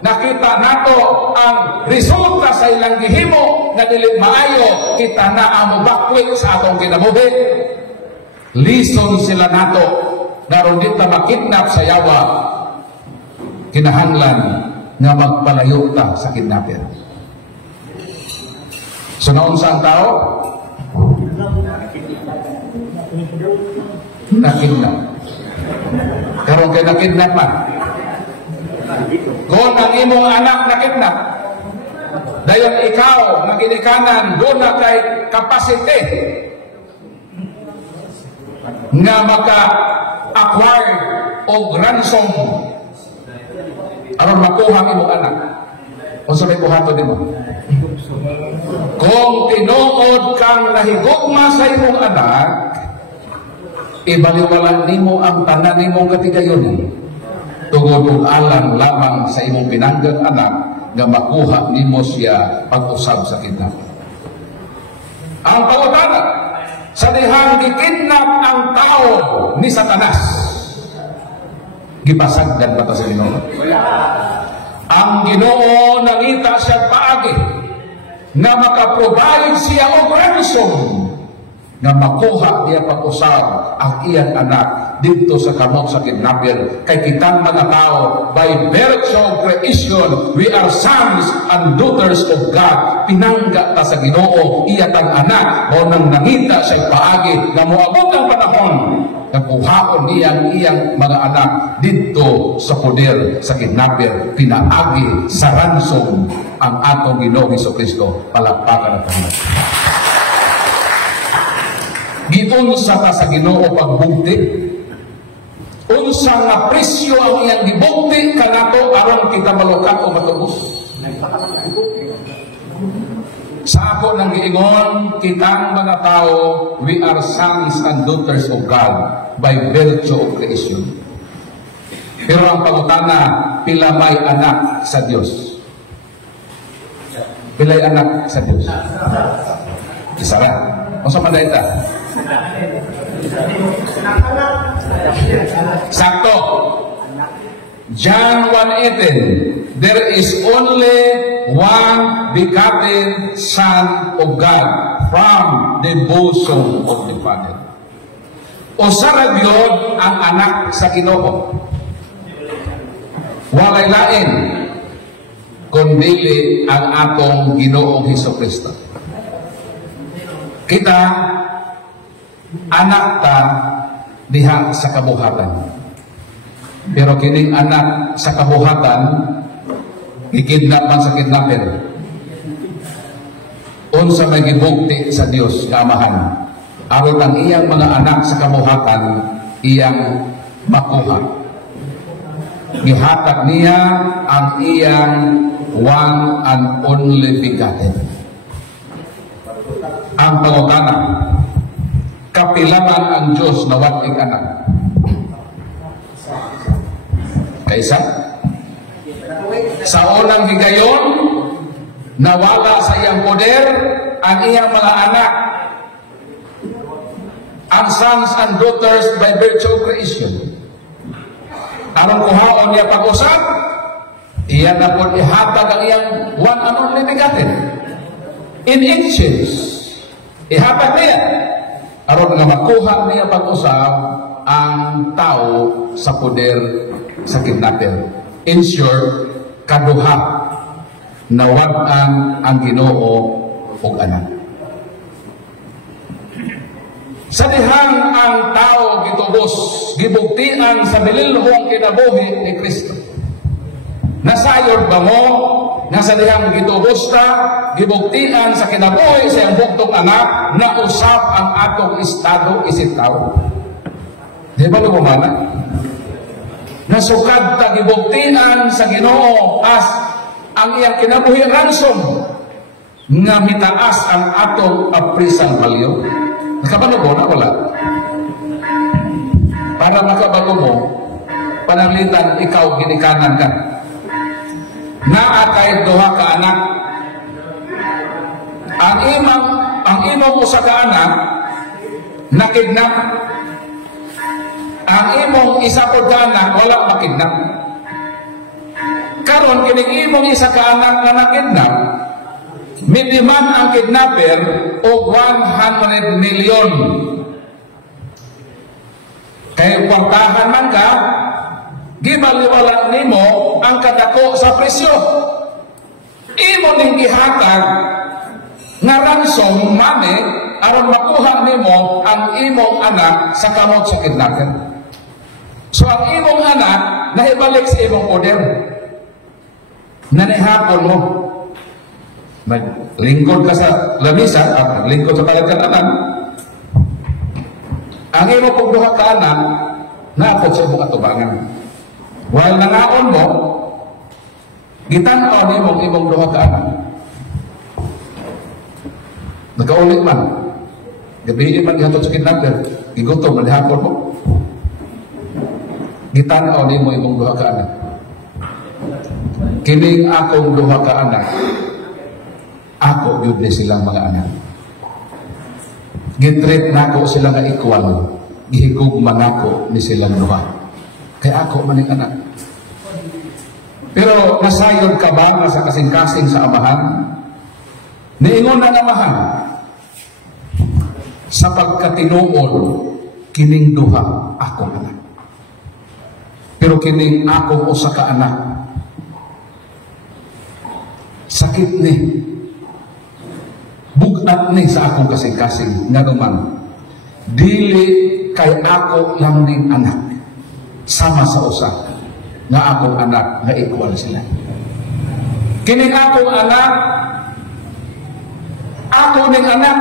nakita nato ang resulta sa ilang gihimo na dili maayo, kita na ang mubakwit sa atong kinabuhi. Lison sila nato naron dito makidnap sa yawa, kinahanglan nga magpalayo ta sa kidnapper. So naon sa ang tao? Nakidnap. Karon kay nakidnap man. Kung ang imong anak nakidnap, dayon ikaw na ginikanan, doon na kay capacity nga maka-acquire o ransom aron makuha ang imong anak. Kung sa may buhato din mo. Kung tinuod kang nahigugma sa imong anak, ibaliwala nimo ang tanan nimong katigayon. Tungod og alang lamang sa imong pinanggang anak nga makuha nimo siya pag-usab sa kidnap. Ang pangutana, sa dihang gikidnap ang tao ni Satanas, gipasagdan pa ta sa Ginoo. Ang Ginoo nangita siya paagi na makaprovide siya og ransom nga makuha niya pag-usab ang iyang anak dito sa kamot sa kidnapper. Kay kitang mga tao, by virtue of creation, we are sons and daughters of God. Pinangga ta sa Ginoo iya tang anak, o nang nangita siya paagi na moabot ang panahon nagkuhaon niyang iyang mga anak dito sa poder sa kidnapper, pinaagi sa ransom ang atong Ginoo Jesucristo. Palakpakan at tanan. Giunsa ta sa Ginoo pagbugti, unsa nga presyo ang iyang gibugti kanato aron kita malukat o matubos. Sa ako nang giingon, kitang mga tao, we are sons and daughters of God by virtue of creation. Pero ang pangutana, pila may anak sa Dios? Pila'y anak sa Dios? Isa ra. O sa mandayta? Sakto. John 1:18, there is only one begotten Son of God from the bosom of the Father. Usa ra gyud ang anak sa Ginoo. Walay lain kundi ang atong Ginoong Hesukristo. Kita anak ta diha sa kabuhatan. Pero kining anak sa kabuhatan, ikidnap man sa kidnapper. Unsa may gibugti sa Dios nga Amahan, aron ang iyang mga anak sa kabuhatan iyang makuha. Gihatag niya ang iyang one and only begotten. Ang pangutana, kapilaman ang Diyos na wating anak? Kaysa sa unang higayon, nawala sa iyang poder ang iyang mga anak, ang sons and daughters by virtue of creation. Aron kuhaon niya pag-usap, iyan na po ihatag ang iyang one and only begotten. In exchange, ihatag niya aron nga makuha niya pag-usap ang tao sa poder sa kidnapper. In short, kaduha nawag-an ang Ginoo ug anak. Sa dihang ang tao gitubos, gibugtian sa bililhong kinabuhi ni Kristo. Nasayod ba mo nga sa dihang gitubos ta, gibugtian sa kinabuhi sa iyang bugtong anak, na usap ang atong estado isip tao? Di ba lumana? Nasukad ta gibugtian sa Ginoo as ang iyang kinabuhi ransom nga mitaas ang atong appraisal value. Nakabago na wala. Para makabago mo, pananglitan ikaw ginikanan ka. Naatay duha ka anak. Ang imong usa ka anak nakidnap. Ang imong isa pod ka anak wala makidnap. Karon kining imong isa ka anak nga nakidnap, miniman ang kidnapper og 100 million. Kaya kwartahan man ka, gibaliwala nimo ang kadako sa presyo. Imo ning gihatag nga ransom money aron makuha nimo ang imong anak sa kamot sa kidnapper. So ang imong anak nahibalik sa imong poder. Nanihapon mo. Maglingkod ka sa lamisa at maglingkod sa kalagkatanan. Ang imo pong duha ka anak naapod sa imong atubangan. While nangaon mo, gitan-aw nimo ang imong duha ka anak. Nagkaulit man. Gabi man gihatod sa kidnapper, gigutom man hapon mo. Gitan-aw nimo imong duha ka anak. Kining akong duha ka anak, ako yun din silang mga anak. Gitreat na ako sila nga equal, gihigugman ako ni silang duha. Kaya ako maning anak. Pero nasayod ka ba na sa kasing-kasing sa amahan? Niingon ng amahan, sa pagkatinuon, kining duha akong anak. Pero kining akong usa ka anak, sakit ni, bugat ni sa akong kasing-kasing nga naman, dili kay ako lang ning anak, sama sa usa nga akong anak nga equal sila. Kining akong anak, ako ning anak,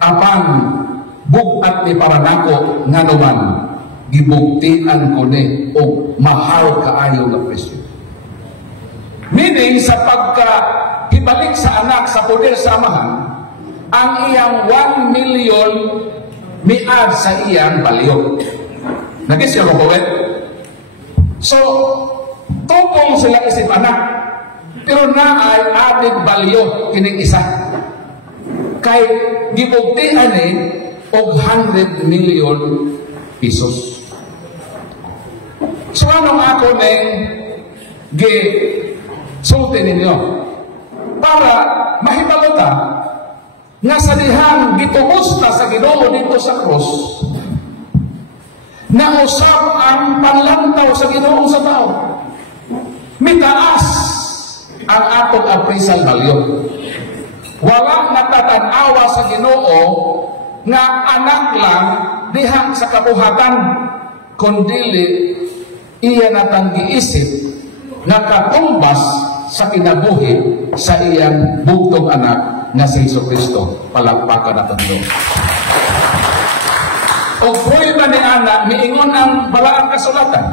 apan bugat ni para nako nga naman, gibuktian ko ni o mahal kaayo nga presyo. Meaning, sa pagka-ibalik sa anak sa poder sa amahan, ang iyang 1 million miad sa iyang balyo. Nag-isyo ko po, So, tupong sila isip anak, pero naay adig balyo kining isa. Kay gibugtian ni og 100 million pesos. So, anong ako neng sulti ninyo para mahibalota nga sa dihang gitubos na sa Ginoo dito sa krus na usab ang panlantaw sa Ginoo sa tao, mitaas ang atong appraisal value. Walang natatanawa sa Ginoo nga anak lang diha sa kabuhatan, kundili iya natang giisip nga katumbas sa kinabuhi sa iyang bugtong anak na si Jesucristo. Palakpakan natin doon. O prueba ni anak, miingon ang balaang kasulatan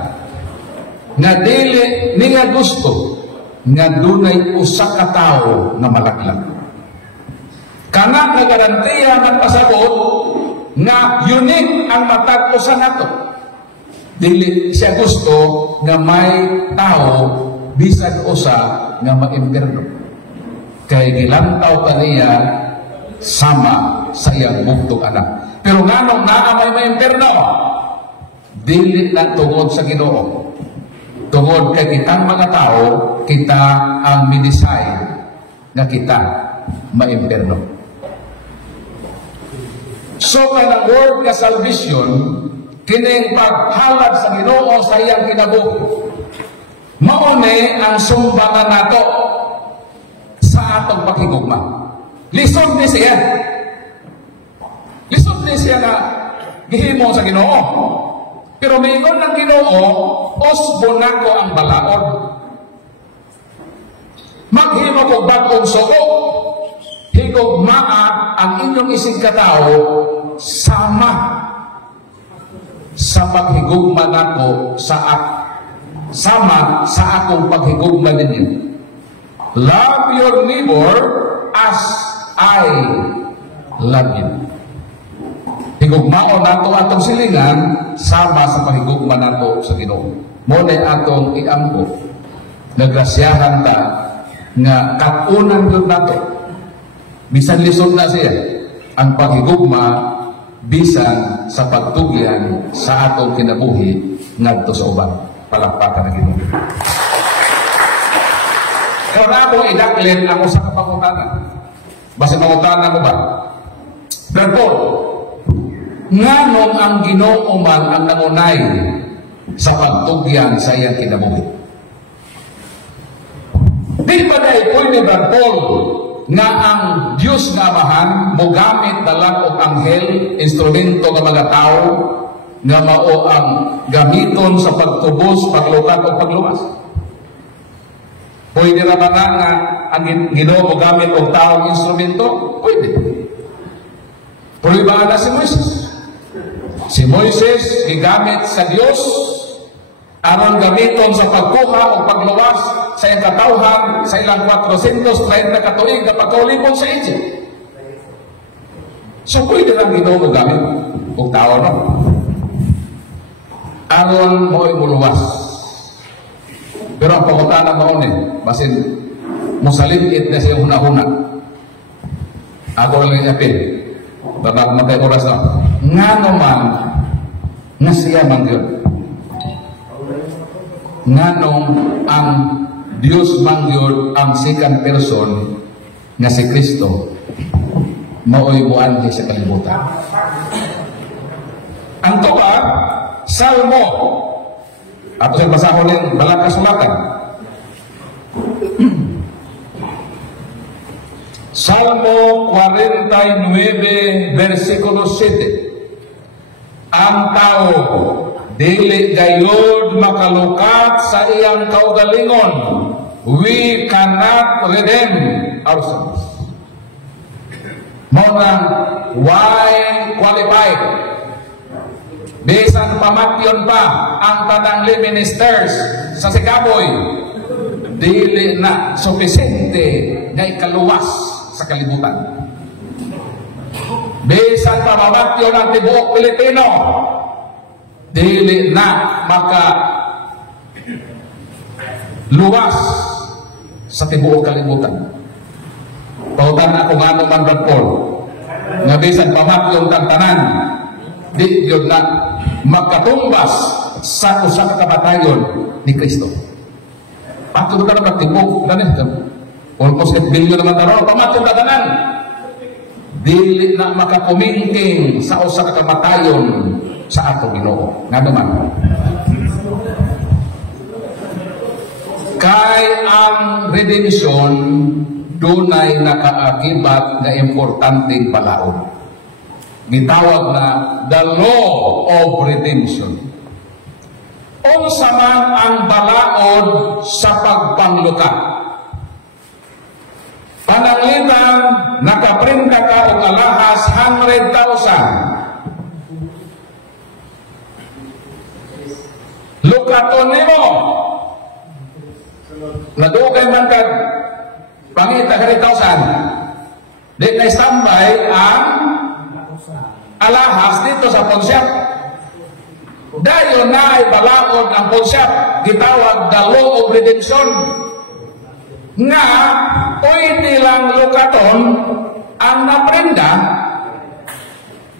nga dili niya gusto nga dunay usa ka tawo nga malaklag. Kana nga garantiya ng pasabot nga unique ang matag usa nato. Dili siya gusto nga may tao bisag usa nga maimpierno. Kay gilantaw kaniya sama sa iyang bugtong anak. Pero nganong naa may maimpierno, dili na tungod sa Ginoo. Tungod kay kitang mga tao, kita ang minisay nga kita maimpierno. So kay nag-work ka salvation, kining paghalad sa Ginoo sa iyang kinabuhi, maune ang sumbangan nato sa atong paghigugma. Lisod ni siya. Lisod ni siya na gihimo sa Ginoo. Pero mayroon ng Ginoo, osbo nako ang balaod. Maghimo ko bagong suko, higugmaa ang inyong isig katao sama sa paghigugma nako sama sa akong paghigugma ninyo. Love your neighbor as I love you. Higugmao nato atong silingan sama sa pahigugma nato sa Ginoo. Mo na atong iampo. Nagrasyahan ta nga katunan gyud nato. Bisan lisod na siya ang paghigugma bisan sa pagtugyan sa atong kinabuhi ngadto sa uban. Palakpakan ng Ginoo. Kaya na akong idaklit ako sa kapangutanan. Basta pangutanan mo ba? Therefore, nganong ang Ginoo man ang nangunay sa pagtugyan sa iyang kinabuhi? Di ba dahil pwede ba, Paul, nga ang Diyos nga Amahan mo gamit na lang og anghel, instrumento ng mga tao, nga mao ang gamiton sa pagtubos, paglukat o pagluwas? Pwede na ba nga ang Ginoo mo gamit og taong instrumento? Pwede. Prueba na si Moises. Si Moises gigamit sa Dios aron gamiton sa pagkuha o pagluwas sa iyang katawhan sa ilang 430 ka tuig na pagkaulipon sa Egypt. So pwede lang Ginoo mo gamit og tao, no? Aron mo'y muluwas. Pero ang pangutanan mo basin musalimit na siya huna-huna. Ako lang yung apil. Babag matay oras na. Nga naman, nga siya mangyod. Nga nung ang Diyos mangyod ang second person nga si Kristo, maoy buwan sa kalibutan. Ang tuba, Salmo, ato sa basahon ng balang kasulatan. Salmo 49, versikulo 7. Ang tao, dili gayud makalukat sa iyang kaugalingon. We cannot redeem ourselves. Muna, why qualified? Bisan pamatyon pa ang tanang ministers sa Sigaboy, dili na supisente nga ikaluwas sa kalibutan. Bisan pamamatyon ang tibuok Pilipino, dili na maka luwas sa tibuok kalibutan. Pautan ako nga naman Paul, nga bisan pamatyon tang tanan, di yun na makatumbas sa usang kabatayon ni Kristo. Patod ka na magtibok, almost 8 billion naman taro, pamatod na tanan. Dili na makakumingking sa usang kabatayon sa ato Ginoo. Nga naman. Kay ang redemption, dunay nakaakibat na importanteng balaod. Gitawag na the law of redemption. Unsa man ang balaod sa pagpanglukat. Pananglitan, nakaprinta ka o alahas 100,000. Lukaton nimo. Nadugay man ka pangita 100,000. Di na standby ang alahas dito sa pawnshop. Dayon na ay balaod ang pawnshop, gitawag the law of redemption, nga pwede lang lukaton ang naprenda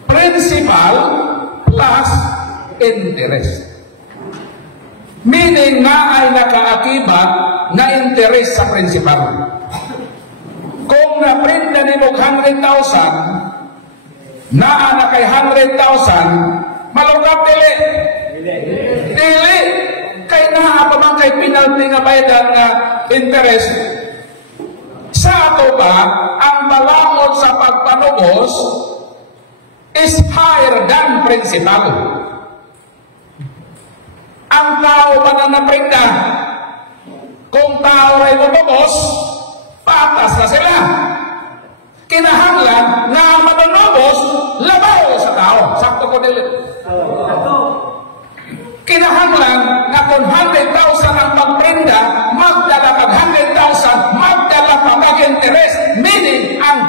principal plus interest. Meaning na ay nakaakibat na interest sa principal. Kung naprenda ni mo 100,000, naa na kay 100,000, malungkap dili. Dili. Kay naa pa man kay penalty nga bayadan nga interest. Sa ato ba, ang balaod sa pagpanubos is higher than principal. Ang tao pa na naprenda, kung tao ay manubos, patas na sila. Kinahanglan nga manunubos, labaw sa tao. Sakto ko nila. Kinahanglan nga kung 100,000 ang magprenda, magdala kag 100,000, meaning ang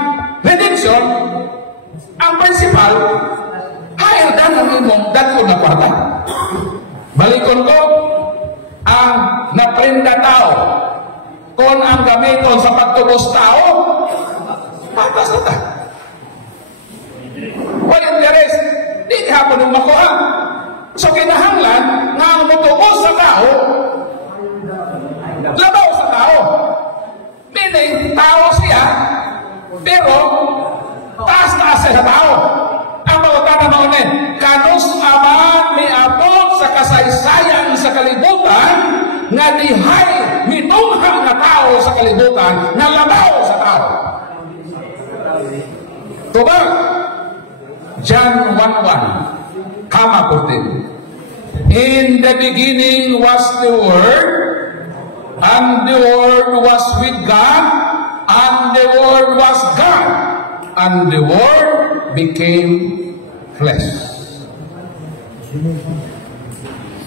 redemption, ang principal, higher than ang imong dako na kwarta. Balikon ko, ang naprenda tao, kung ang gamiton sa pagtubos tao, patas na ta. Walang interes, di hapon ang makuha. So kinahanglan nga ang mutubos sa tao, labaw sa tao. Meaning, tao siya, pero taas-taas sa tao. Ang mga tanong kanus aman ni abot sa kasaysayan sa kalibutan, nga dihay mitungha na tao sa kalibutan, na labaw sa tao. Tuba, John 1:1, kama putin. In the beginning was the Word, and the Word was with God, and the Word was God, and the Word became flesh.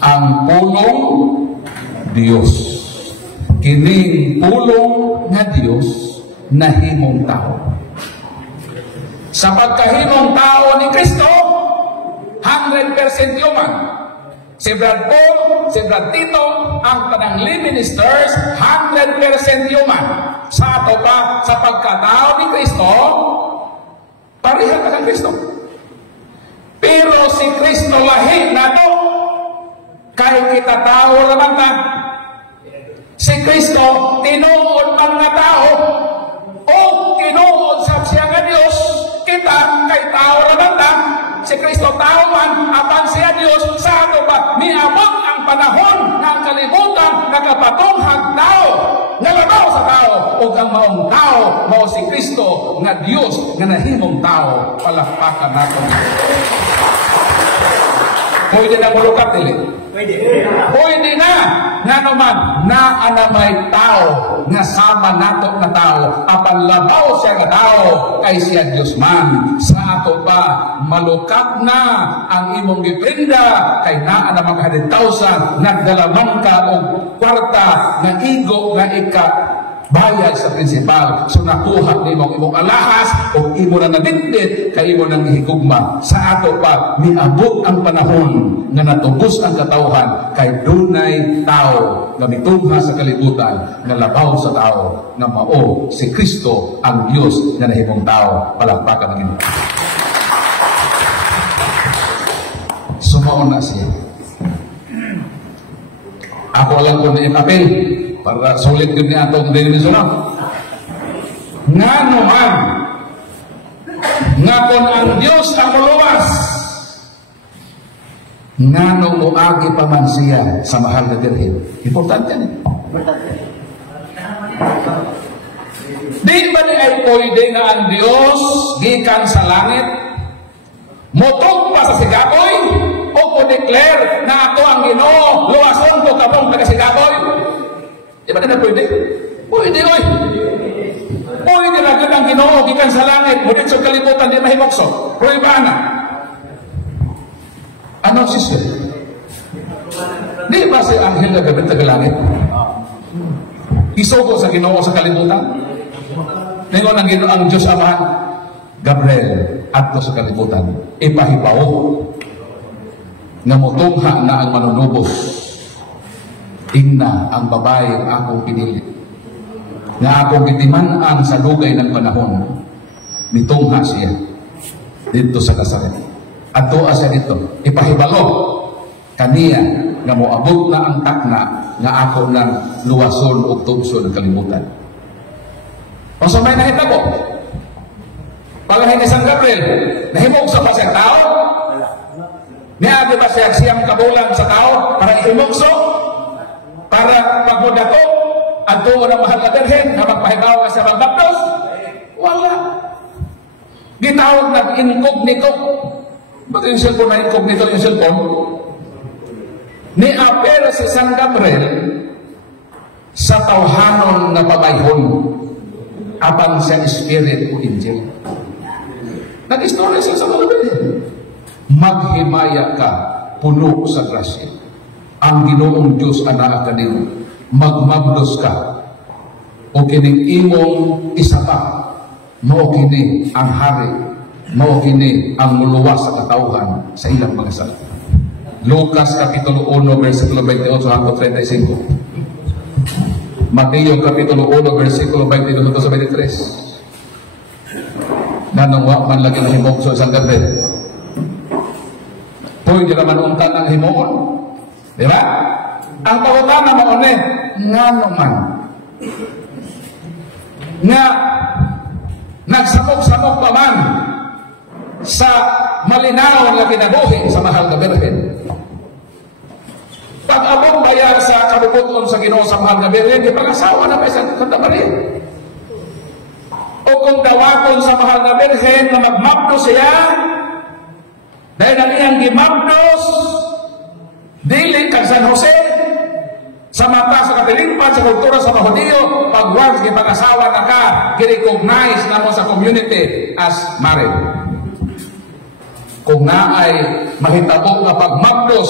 Ang pulong Dios, kining pulong nga Dios nahimong tao. Sa pagkahimong tao ni Kristo, 100% human. Si Brad Paul, si Brad Tito, ang panangli ministers, 100% human. Sa ato pa, sa pagkatao ni Kristo, pareha ka ng Kristo. Pero si Kristo lahi na to, kahit kita tao naman na. Si Kristo, tinuod man na tao, o tinuod sa siya nga Diyos, kita kay tao naman na. Si Kristo tao man, apan siya Diyos, sa ato ba, niabot ang panahon ng kalibutan, nagapatunghan tao, nalabaw sa tao, o ang maong tao, mao si Kristo, nga Diyos, nga nahimong tao, palakpakan natin. Pwede na mulukat dili? Pwede na! Nga naman, na anamay tao, nga sama nato na tao, apan labaw siya nga tao, kay siya Diyos man. Sa ato pa, malukat na ang imong giprinda, kay naa na mga 100,000, nagdalamang ka o kwarta, nga igo, nga ika, bayad sa prinsipal. So nakuha ni imong alahas o imo na nadindit kay imo nang higugma. Sa ato pa niabot ang panahon nga natubos ang katawhan kay dunay tao nga mitungha sa kalibutan nga labaw sa tao nga mao si Kristo ang Dios nga nahimong tao. Palakpakan ang Ginoo. Sumaon na siya. Ako lang ko na apel para sulit yun niya itong dinisunod. Nga naman, nga kung ang Diyos ang luwas, nga nung muagi pa man siya sa mahal na Birhen. Importante yan. Di ba ni ay pwede na ang Diyos gikan sa langit, mutog pa sa sigaboy, o declare na ako ang Ginoo, luwason ko kabong taga-sigaboy? Di ba na pwede? Pwede, oy. Pwede na ang Ginoo gikan sa langit, mudit sa kalibutan, di mahimokso. Pwede ba na? Ano siya? Di ba si Anghel na gabit taga-langit? Isugo sa Ginoo sa kalibutan? Ngayon ang Ginoo ang Diyos Amahan, Gabriel, adto sa kalibutan, ipahibaw nga mutungha na ang manunubos. Ingna ang babae ang akong pinili, nga akong gitiman-an sa lugay ng panahon, mitungha siya dito sa kasalit. At doa siya dito, ipahibalo kaniya nga moabot na ang takna nga ako ng luwason o tugso ng kalibutan. O sa may nahita ko, palahin isang Gabriel, nahimog sa pasang tao, niya di ba siya siyang kabulan sa tao para ihimugso, para pagmuda ko, at doon ang mahal na Birhen, na magpahibaw ka sa magbaptos? Wala. Gitawag nag-incognito. Ba't yung cellphone na incognito yung cellphone? Ni-apel si San Gabriel sa tawhanon na pabayhon abang siya spirit o angel. Nag-istorya siya sa mga Birhen. Maghimaya ka, puno sa grasya. Ang Ginoong Diyos anak kanino, magmagdos ka, o kining imong isa pa, mao kini ang hari, mao kini ang muluwas sa katauhan sa ilang mga salita. Lucas Kapitulo 1, versikulo 28 hanggang 35. Mateo Kapitulo 1, versikulo 22 hanggang 23. Nanong wa man lagi ng himog sa isang gabi. Pwede naman untan ang himoon. Di ba? Ang pangutana mo nga naman nga nagsabog-sabog pa man sa malinaw na kinabuhi sa mahal na Birhen. Pag-abot bayan sa kabubuton sa Ginoo sa mahal na Birhen, di pag-asawa na pa isang kandamarin. O kung dawakon sa mahal na Birhen na magmabdo siya, dahil ang iyang gimabdos, dili kag San Jose, sa mata sa katilingpan, sa kultura sa mga Hudiyo, pag once gipag-asawa na ka, i-recognize na mo sa community as married. Kung na ay mahitabo nga pagmabdos,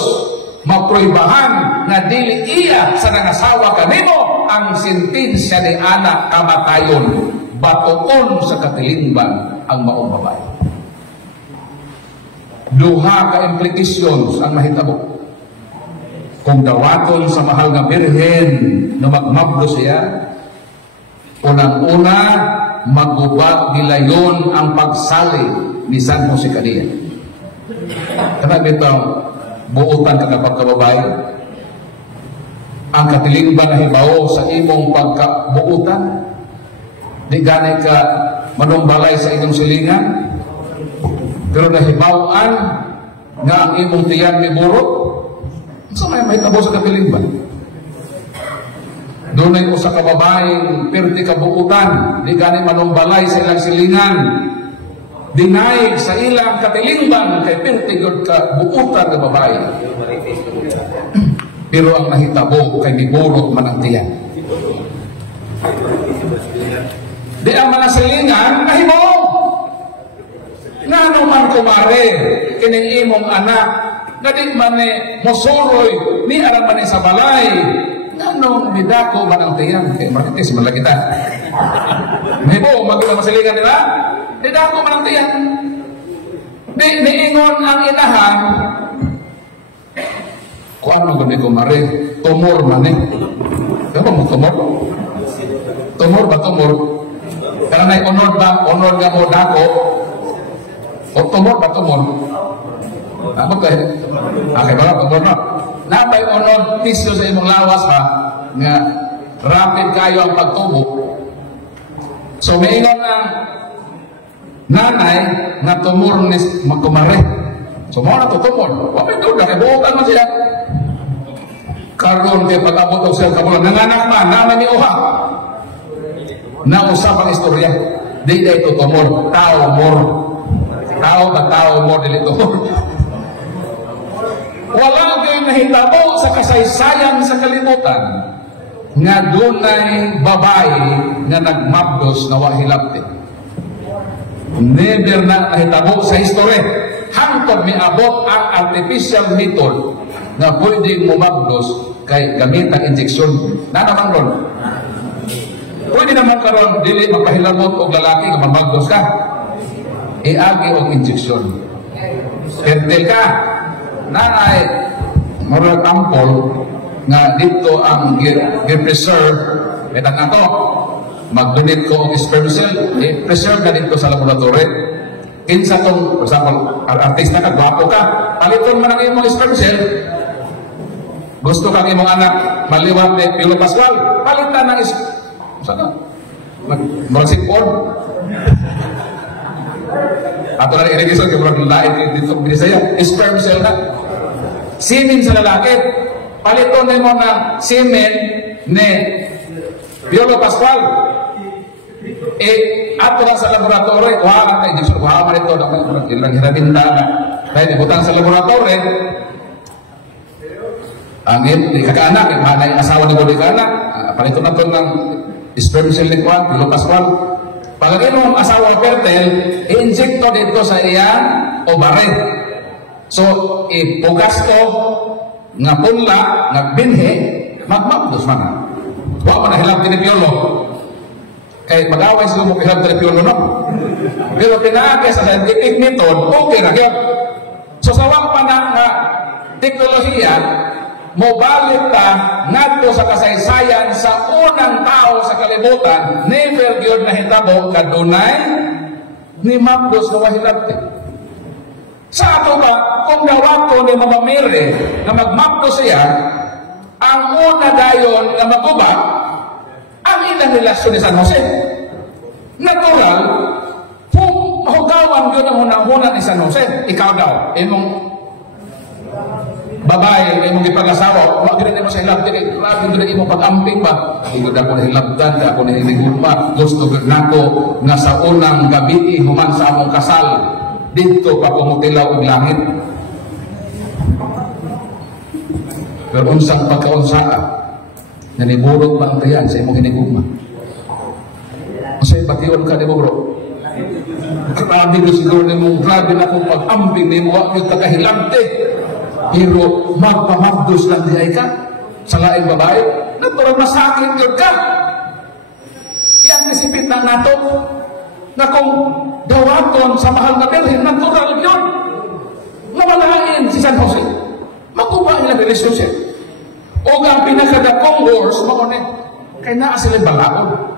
maproibahan nga dili iya sa nangasawa kanimo, ang sentensya ni anak kamatayon, batuon sa katilingban ang maong babae. Duha ka implications ang mahitabo. Kung dawaton sa mahal nga Birhen na magmabdo siya, unang-una, magubag nilayon ang pagsali ni San Jose kaniya. Kana bitang buutan ka na pagkababae, ang katilingban na hibaw sa imong pagkabuutan, di ganay ka manumbalay sa inyong silingan, pero nahibawan nga ang imong tiyan may burot. So may tabo sa katilingban. Doon ay usa ka babaeng perti kabuutan, di gani manumbalay sa ilang silingan, dinaig sa ilang katilingban kay perti gud ka buutan nga babae. Pero ang nahitabo kay miburot man ang tiyan. Di ang mga silingan nahibaw. Ngano man kumare kining imong anak nga di man mosuroy ni aram man sa balay, ngano didako man ang tiyan kay marites man kita. Nibo maguna masilingan nila, didako man ang tiyan. Di niingon ang inahan, kuan mo gani kumare, tumor man Kaya mo tumor? Tumor ba tumor? Karena onod ba, onod nga mo dako, o tumor ba tumor? Apa kaya? Okay ba tumor na? Napay onod tisyo sa imong lawas ha, nga rapid kayo ang pagtubo. So maingon ang nanay nga tumor ni magkumare. So mo na to tumor. Wapay duda kay buotan man siya. Karon kay pag-abot og sa kabulan nanganak man naman ni uha. Na usap ang istorya. Di ito tumor, tao mor. Tao ba tao mor dili tumor. Wala gyud nahitabo sa kasaysayan sa kalibutan nga dunay babae nga nagmabdos na wa hilabti. Never na nahitabo sa history. Hangtod miabot ang artificial method na pwedeng mumagdos kay gamit ang injeksyon. Na naman ron. Pwede naman karon dili magpahilabot og lalaki nga mamagdos ka. Iagi og injeksyon. Pentel ka. Naay murag ampol nga dito ang gi-preserve etang ato. Mag-donate ko og sperm cell, i-preserve na dito sa laboratory. Kinsa tong, for example, artista ka, gwapo ka, paliton man ang imong sperm cell. Gusto kang imong anak maliwat ni Piolo Pascual, palitan ng saan? Mag-sipon. Ato na i-revision, kaya murag lain dito binisaya, sperm cell na. Semen sa lalaki, paliton na mo na semen ni Piolo Pascual. Ato lang sa laboratory, wala na injection, wala man ito, ilang hirabinta na. Dahil ibutang sa laboratory, ang kakaanak, mana yung asawa ni Budi Kaanak, palito na ito ng sperm cell ni Juan, Piolo Pascual. Pag ang asawa fertile, i-injecto dito sa iyang ovary. So, ipugas to, nga punla, nga binhe, magmagdos man. Wala man na hilap din ni Piolo. Kaya mag-away sila mo kaya telepono, no? Pero pinaagay sa scientific method, okay na kaya. So sa wang nga teknolohiya, mobalik ka ngadto sa kasaysayan sa unang tao sa kalibutan, never gyud nahitabo kadunay ni mapdos nga wahilabti. Sa ato ba, kung dawato ni Mama Mary na magmapdos siya, ang una dayon nga magubak, ang ilang relasyon ni San Jose. Natural, kung mahugawan yun ang unang-una ni San Jose, ikaw daw, imong babae, imong ipag-asawa, wag rin mo sa hilabdan, lagi rin mo pag-amping ba? Igod ako na hilabdan, ako na hinigulma, gusto ko nako nga sa unang gabi, human sa among kasal, dito pa kumutilaw ang langit. Pero unsang pagkaunsaa, nanimurot ba ang tayan sa imong hinigulma? Kasi patiyon ka ni mo, bro. Grabe na siguro ni mo, grabe na kung pag-amping ni mo, wag yung tagahilabte. Pero magpamagdos lang di ay ka sa laing babae, nagparang masakit yun ka. I-anticipate na nato na kung dawaton sa mahal na Birhen, natural yun. Namalain si San Jose. Makuha nila relationship. O ang pinakadakong wars, makunin, kaya naa sila balaod.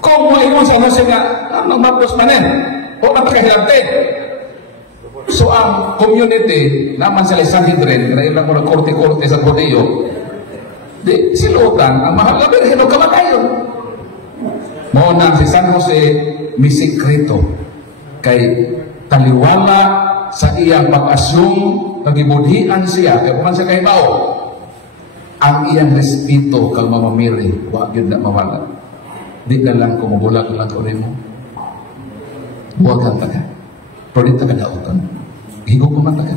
Kung mo San Jose nga, magmagdos manin, o napakahilabte. So ang community naman sa Sanhedrin, na ilang mga korte-korte sa Judeo, di silutan ang mahal na Birhen o kamatayon. Muna si San Jose may sikreto kay taliwala sa iyang pag-assume nagibudhian siya kay kuman siya kay bao ang iyang respeto kang Mama Mary wag yun na mawala. Di na lang kumubulag lang ko rin mo. Huwag kang taga. Pero di taga daotan. Higog ko man taga.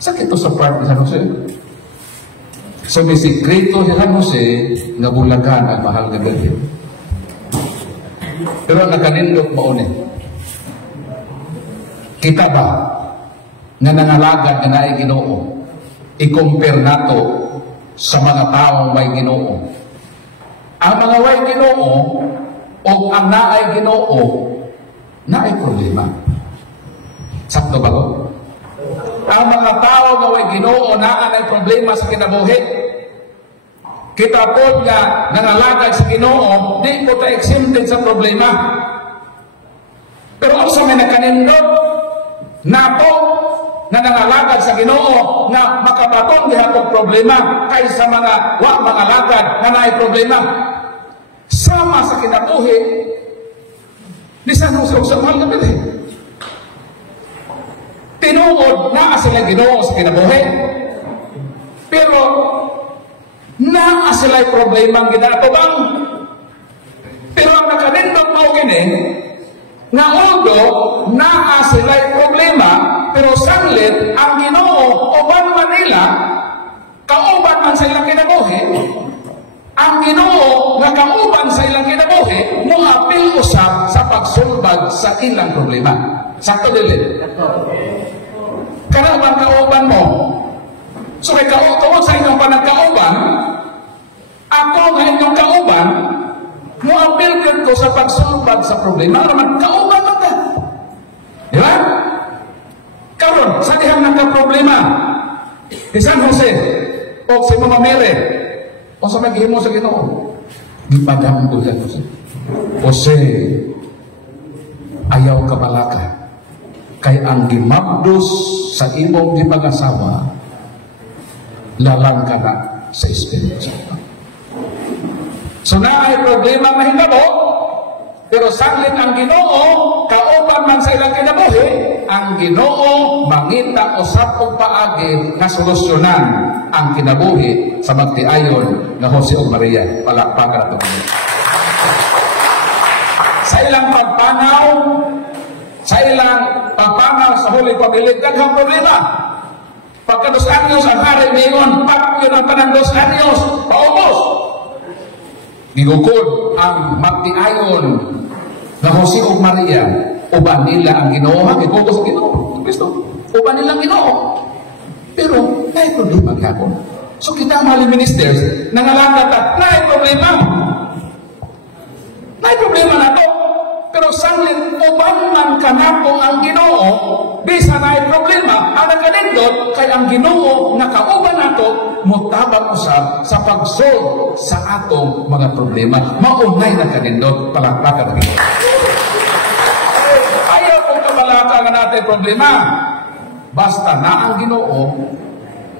Sakit to sa part ni San Jose. So may sikreto si San Jose nga bulagan ang mahal na Birhen. Pero nakanindot maunin. Kita ba nga nangalagad nga naay Ginoo, i-compare nato sa mga taong may Ginoo. Ang mga may Ginoo o ang naay Ginoo, naay problema. Sakto ba ko? Ang mga tao nga may Ginoo, naay problema sa kinabuhi. Kita po nga nangalagad sa Ginoo, di po tayo exempted sa problema. Pero also may nakanindot nato na nangalagad sa Ginoo na makabatong dihapong problema kaysa mga mga lagad na naay problema. Sama sa kinabuhi ni San Jose sa mahal na Birhen. Tinuod na sila Ginoo sa kinabuhi. Pero naa sila'y problema ang ginatubang. Pero ang nakanindot mo gini, nga although naa sila'y problema, pero sanglit ang Ginoo uban Manila, kauban man sa ilang kinabuhi, ang Ginoo nga kauban sa ilang kinabuhi, mo apil usap sa pagsulbad sa ilang problema. Sakto dili. Karang kauban mo, so may tungod sa inyong panagkauban, ako nga inyong kauban, muapil ko sa pagsulbad sa problema, naman kauban mo ka. Di ba? Karon, sa dihang nagka-problema, di San Jose, o si Mama Mary, o sa maghimo sa Ginoo, gipadambo San Jose. Jose, ayaw ka balaka, kay ang gimabdos sa imong gipag-asawa, lalang ka na sa Espiritu Santo. So na ay problema na hinabo, pero saglit ang Ginoo, kauban man sa ilang kinabuhi, ang Ginoo mangita usap og paagi na solusyonan ang kinabuhi sa magtiayon nga Jose ug Maria. Palakpakan ato. Sa ilang pagpanaw, sa Holy Family, daghang problema. Pagka 2 anyos ang hari ngayon, pag yun ang kanang 2 anyos, paubos. Gigukod ang magtiayon na Jose ug Maria, uban nila ang Ginoo, gigukod sa Ginoo, Kristo. Uban nila ang Ginoo. Pero, naay problema gyapon. So kita ang mga ministers, nangalangkat at naay problema. May problema na to. Pero sanglit uban man kanako ang Ginoo, bisa na problema, ang nakalindot kay ang Ginoo nakauban nato, mutabang usab sa pag-solve sa atong mga problema. Maunay nakalindot, palakpakan natin. Ayaw kong kabalaka nga natin problema. Basta na ang Ginoo,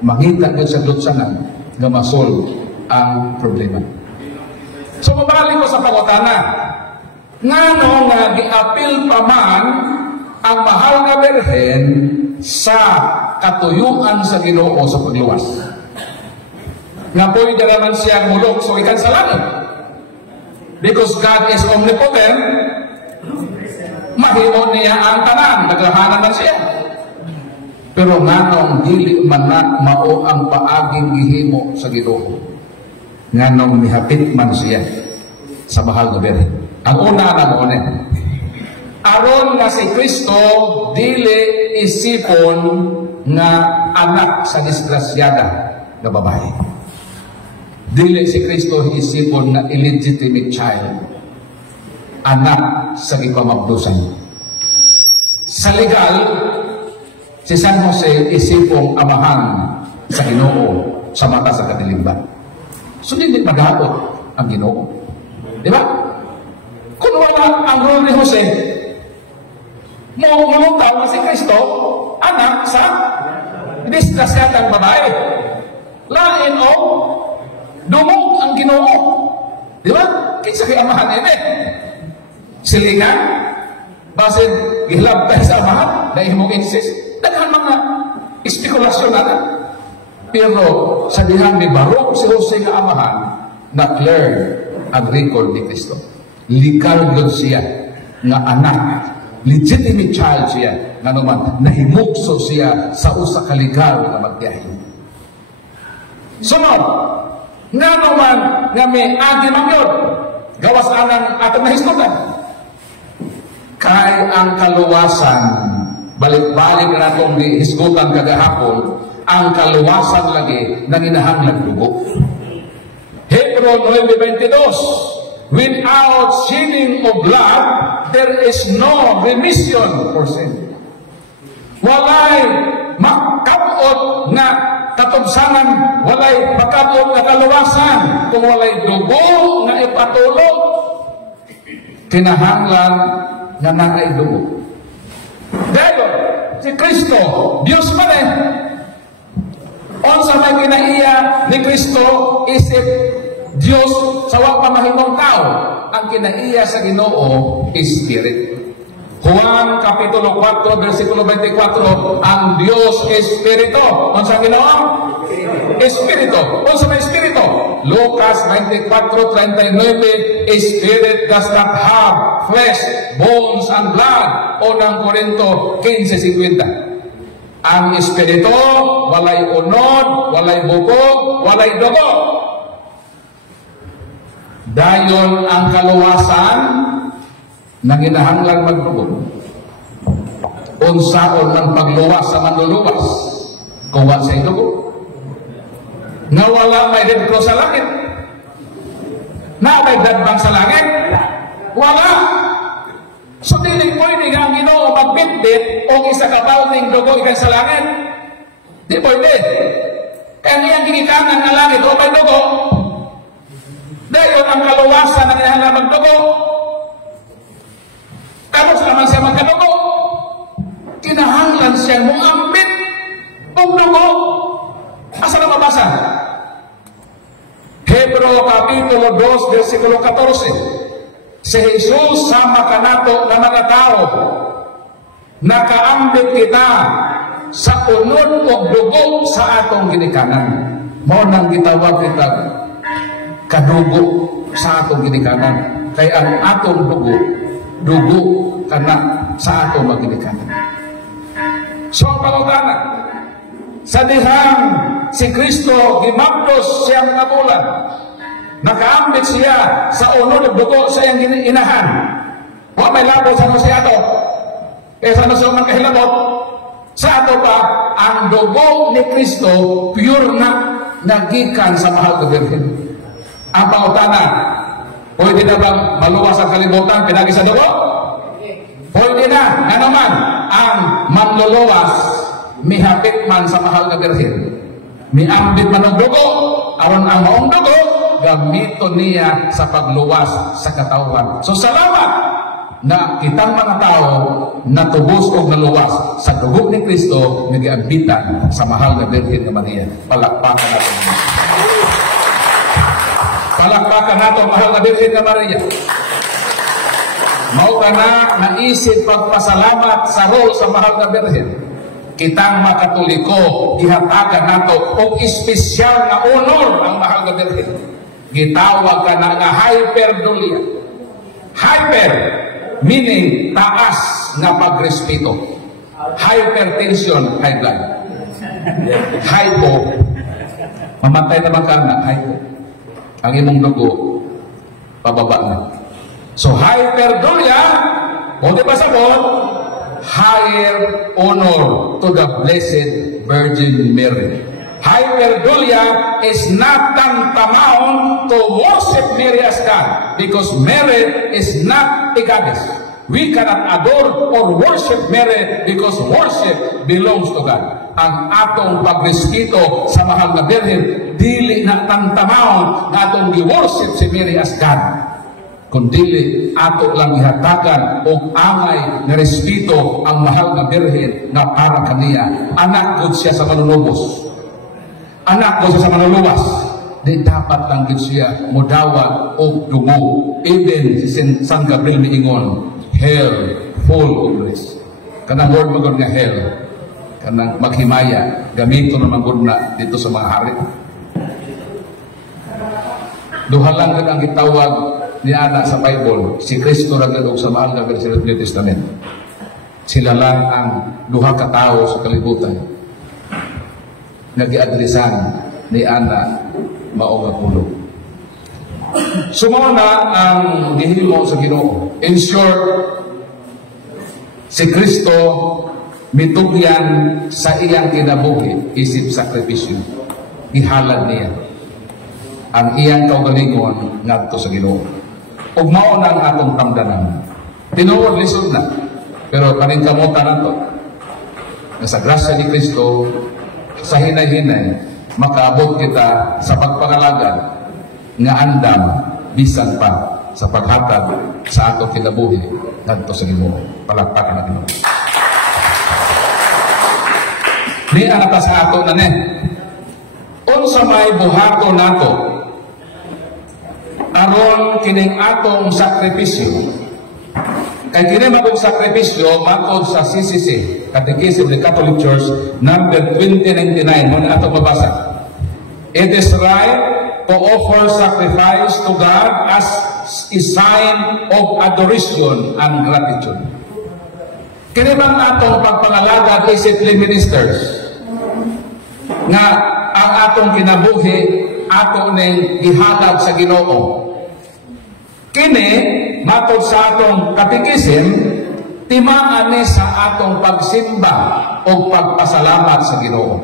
mangita ka sa lutsanan nga ma-solve ang problema. So, mabalik ko sa pangutana. Ngano nga giapil pa man ang mahal nga Birhen sa katuyuan sa Ginoo sa pagluwas. Nga pwede naman siyang mulok so ikan sa langit. Because God is omnipotent, mahimo niya ang tanan, naglahanan man siya. Pero nganong dili man na mao ang paaging gihimo sa Ginoo. Nganong mihapit man siya sa mahal nga Birhen. Ang una na mo aron nga si Kristo dili isipon nga anak sa disgrasyada nga babae. Dili si Kristo isipon nga illegitimate child, anak sa ipamabdusan. Sa legal, si San Jose isipong amahan sa Ginoo sa mata sa katilimban. So dili maghaot ang Ginoo. Di ba? Kung wala ang role ni Jose, mulutaw na si Kristo, anak sa disgrasyadang babae. Lain o, dumog ang Ginoo. Di ba? Kinsa kay amahan ebe. Silingan, basin gilabtay sa amahan, na imong insist. Daghan mga espekulasyon na. Pero sa dihang ni Barok si Jose nga amahan, na-clear ang record ni Kristo. Legal yun siya nga anak, legitimate child siya, nga naman nahimukso siya sa usa ka legal nga magbiyahe. Sunod, nga naman nga may agi man yun, gawas anang atong nahisgutan. Kay ang kaluwasan, balik-balik na itong hisgutan kagahapon, ang kaluwasan lagi nang inahanglag dugo. Hebron 9:22, without shedding of blood, there is no remission for sin. Walay makabot nga katubsanan, walay makabot nga kaluwasan, kung walay dugo nga ipatulog, kinahanglan nga nangay dugo. Dahil si Kristo, Diyos man onsa may kinaiya ni Kristo isip Diyos sa wa pamahimong tao, ang kinaiya sa Ginoo is Spirit. Juan Kapitulo 4, versikulo 24, ang Diyos Espiritu. Unsa Ginoo? Espiritu. Unsa may Espiritu? Lucas 24:39, Spirit does not have flesh, bones, and blood. Unang Korinto 15:50. Ang Espiritu, walay unod, walay bukog, walay dugo. Dayon ang kaluwasan na ginahanglan magdugo. Unsaon ang pagluwas sa manluluwas kung wa sa dugo. Nga wala may dedro sa langit. Na may dadbang sa langit. Wala. So dili pwede nga ang Ginoo magbitbit o isa ka bawting dugo ikan sa langit. Di pwede. Kaya niyang ginikanan ng langit o may dugo. Dahil ang kaluwasan na kinahanglan magdugo. Karos naman siya magkadugo. Kinahanglan siya muambit kung dugo. Asa na mabasa? Hebro Kapitulo 2, versikulo 14. Si Jesus sama kanato na mga tao, nakaambit kita sa unod o dugo sa atong ginikanan. Mo nang gitawag kita kadugo sa atong ginikanan. Kaya ang atong dugo kana sa atong ginikanan. So, pangutana, sa dihang si Kristo gimabdos siyang kabulan, nakaambit siya sa unod o dugo sa iyang inahan. O may labot sa Jose ato. Sa nasong ng kahilabot, sa ato pa, ang dugo ni Kristo pure na nagikan sa mahal na Birhen. Ang pangutana, Pwede na bang maluwas ang kalibutan pinagi sa dugo? Pwede na. Nga naman, ang manluluwas, mihapit man sa mahal na birhen. Miambit man ang dugo, aron ang maong dugo, gamiton niya sa pagluwas sa katawan. So salamat na kitang mga tao natubos o naluwas sa dugo ni Kristo nag-iambitan sa mahal na Birhen na Maria. Palakpakan natin. Palakpakan natin mahal na Birhen na Maria. Mao ka na naisip pagpasalamat sa role sa mahal na Birhen. Kitang makatoliko, ihatagan nato o espesyal na honor ang mahal na Birhen. Gitawag ka na nga hyperdulia. Hyper, meaning taas na pagrespeto. Hypertension, high blood. Hypo, mamatay naman ka na, hypo. Ang imong dugo, pababa na. So, hyperdulia, o di ba sabot? Higher honor to the Blessed Virgin Mary. Hyperdulia is not tantamount to worship Mary as God, because Mary is not a goddess. We cannot adore or worship Mary because worship belongs to God. Ang atong pagrespeto sa mahal na Birhen, dili na tantamount na atong gi-worship si Mary as God, kundili ato lang ihatagan o angay na respeto ang mahal na Birhen na para kaniya. Anak gud siya sa manunubos. Anak ko sa manuluwas, di dapat lang gid siya mudawat o dugo. Even si San Gabriel miingon, hell full of grace. Kanang word magod nga hell, kanang maghimaya, gamito naman gud na dito sa mga hari. Duha lang gid ang gitawag ni ana sa Bible, si Kristo ra gid sa mahal nga sa New Testament. Sila lang ang duha ka tawo sa kalibutan nag-i-adresan ni ana mao nga pulo. Sumao na ang gihimo sa Ginoo. In short, si Kristo mitugyan sa iyang kinabuhi isip sakripisyo. Ihalad niya ang iyang kaugalingon ngadto sa Ginoo. Ug mao na ang atong tamdanan. Tinuod lisod na, pero paningkamutan nato na sa grasya ni Kristo, sa hinay-hinay, makaabot kita sa pagpangalagan nga andam bisan pa sa paghatag sa atong kinabuhi ngadto sa Ginoo. Palakpakan natin. Di anata sa ato na unsa may buhaton nato aron kining atong sakripisyo. Kay kini magong sakripisyo matod sa CCC, Catechism of the Catholic Church, number 2099, muna ato mabasa. It is right to offer sacrifice to God as a sign of adoration and gratitude. Kini bang atong pagpangalagad isipli ministers nga ang atong kinabuhi ato ning gihatag sa Ginoo. Kini matod sa atong katekism, timaan ni sa atong pagsimba o pagpasalamat sa Ginoo.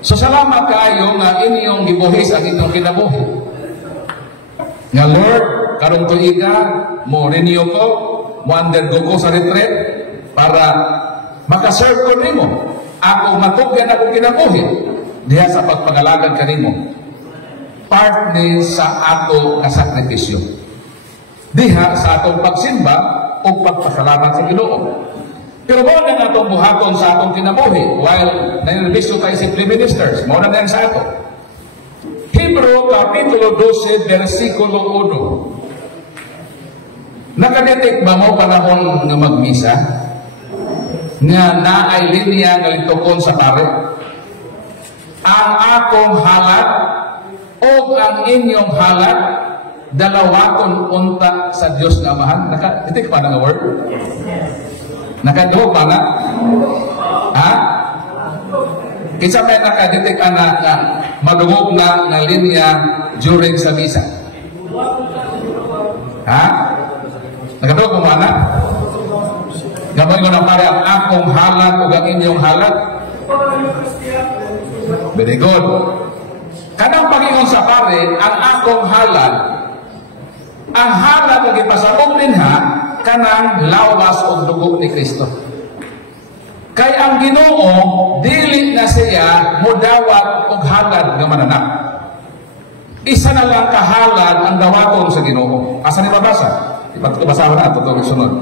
So salamat kayo nga inyong gibuhis ang inyong kinabuhi. Nga Lord, karong tuiga, mo renew ko, mo undergo ko sa retreat para makaserve ko nimo. Ako matugyan ako kinabuhi diha sa pagpangalagan kanimo. Part ni sa ato kasakripisyo. Diha sa atong pagsimba o pagpasalamat sa Ginoo. Pero mo na atong buhaton sa atong kinabuhi while nanilibiso tayo si ministers. Mo na sa ato. Hebrew Kapitulo 12, versikulo 1. Nakadetek ba mo panahon nga magmisa? Nga naay linya nga litukon sa pare? Ang akong halat o ang inyong halat dalawaton unta sa Dios nga Amahan. Nakadetek pa na nga word? Nakaduhog pa na? Ha? Kinsa may nakadetek ana nga madungog na nga linya during sa misa? Ha? Nakaduhog pa na? Gamay mo na pare ang akong halat o ang inyong halat? Very good. Kanang pangingon sa pare, ang akong halat ang halad nga gipasabog dinha kanang lawas og dugo ni Kristo. Kay ang Ginoo dili na siya modawat og halad nga mananap. Isa na lang kahalad ang dawaton sa Ginoo. Asa ni mabasa? Ipatubasa na ato itong sunod.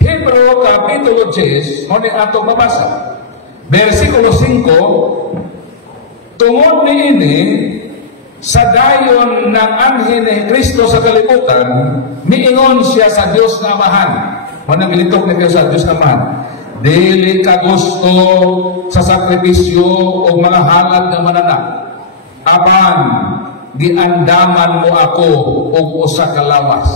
Hebrew Kapitulo 10, mo ni ato mabasa. Versikulo 5, tungod niini sa dayon ng anghel ni Kristo sa kalibutan, miingon siya sa Dios na Amahan. Manang ilitok na kayo sa Dios na Amahan. Dili ka gusto sa sakripisyo o mga halad na mananap. Aban, giandaman mo ako og usa ka lawas.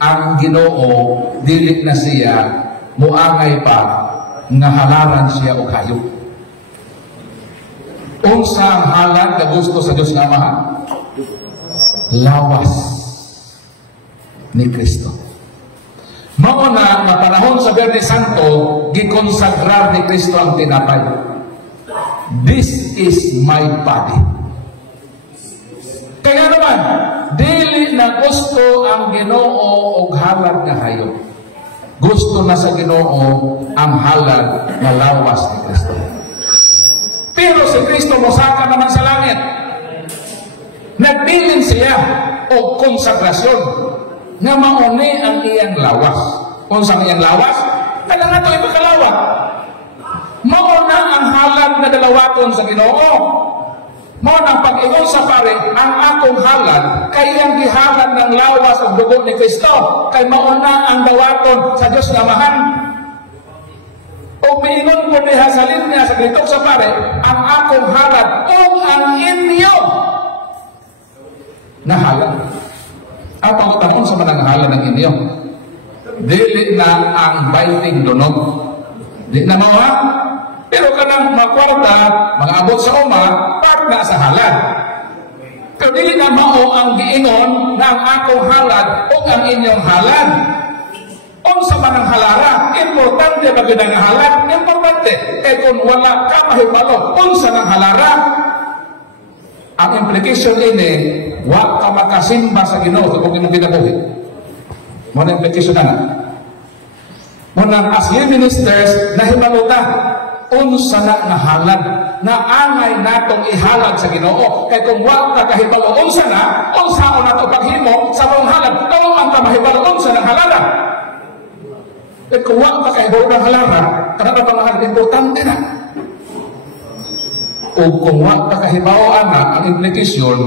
Ang Ginoo dili na siya muangay pa nga halaran siya og hayop. Unsa ang halad na gusto sa Dios nga Amahan? Lawas ni Kristo. Mao na nga panahon sa Biyernes Santo, gikonsagrar ni Kristo ang tinapay. This is my body. Kaya naman, dili na gusto ang Ginoo og halad nga hayop. Gusto na sa Ginoo ang halad nga lawas ni Kristo. Pero si Kristo mosaka naman sa langit. Nagbilin siya og konsagrasyon nga mauni ang iyang lawas. Unsang iyang lawas? Kaya nga ito ipakalawat. Mauna ang halad na dalawaton sa Ginoo. Mauna ang pag-ingon sa pare, ang akong halad, kay iyang gihalad ng lawas o dugo ni Kristo, kay mauna ang dawaton sa Diyos na Amahan. O miingon ko diha sa linya sa gritok sa pare, ang akong halad o ang inyo na halad. Ang pagkutaon sa manang halad ng inyo, dili na ang baiting dunog. Di na mawa. Pero kanang makwarta, mga abot sa uma, part na sa halad. Pero dili na mao ang giingon na ang akong halad o ang inyong halad. Unsa man ang halara, importante ba gyud ang halad? Importante. Kay kung wala ka mahibalo, unsa nang halara? Ang implication ini, wa ka makasimba sa Ginoo kung imong kinabuhi. Mo na implication na. Mo nang as ministers nahibalo ta unsa na nga halad na angay natong ihalad sa Ginoo. Kay kung wa ka kahibalo unsa na, unsa nato paghimo sa mong halad? Kung ang ka mahibalo unsa nang halala? Kay kung wa ka kahibalo ng halala, kada pa mga importante na. O kung wa ka kahibaw ana, ang implication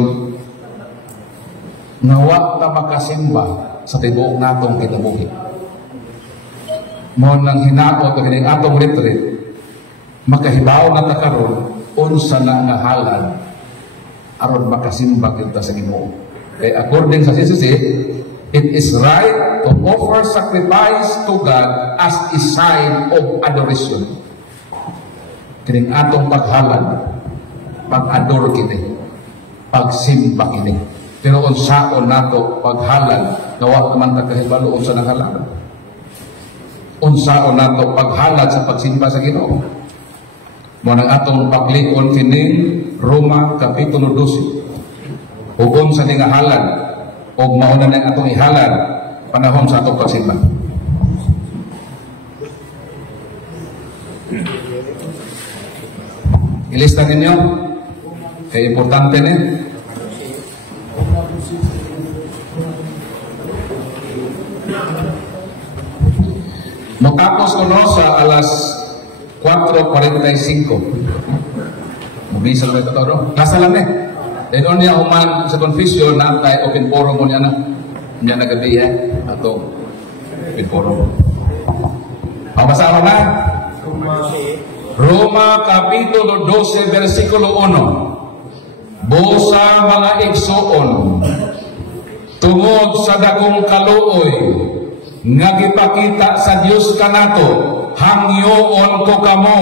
nga wa ka makasimba sa tibuok natong kinabuhi. Mo nang hinaot og kining atong retreat, makahibaw na ta karon unsa na nga halad aron makasimba kita sa Ginoo. Kay according sa CCC, it is right to offer sacrifice to God as a sign of adoration. Kining atong paghalad, pag-adore kini, pagsimba kini. Pero unsaon nato paghalad, nawa man ta kahibalo unsa nang halad. Unsaon nato paghalad sa pagsimba sa Ginoo. Mo nang atong paglikon kining Roma Kapitulo 12. Ug unsa ni nga halad, ug mao na nang atong ihalad panahon sa atong pagsimba. Ilista ninyo. Kaya importante ni. Matapos ko no sa alas 4:45. Mabisa lang ito no? Nasa lang eh. Then on niya human sa confession na tayo open forum mo niya na. Niya nagabi ato open forum. Pabasa na. Roma Kapitulo 12 versikulo 1. Busa mga igsoon tungod sa dakong kaluoy nga gipakita sa Dios kanato, hangyoon ko kamo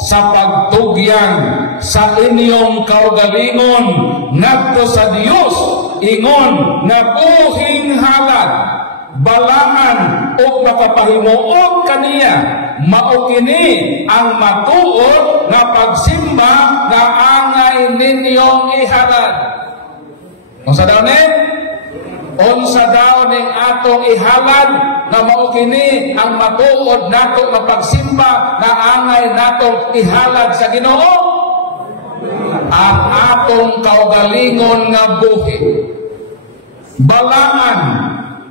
sa pagtugyang sa inyong kaugalingon ngadto sa Dios, ingon na buhing halad, balaan o makapahimuot kaniya, mao kini ang matuod nga pagsimba nga angay ninyong ihalad. Unsa daw ni? unsa daw ning atong ihalad nga mao kini ang matuod nato nga pagsimba nga angay natong ihalad sa Ginoo, ang atong kaugalingon nga buhi, balaan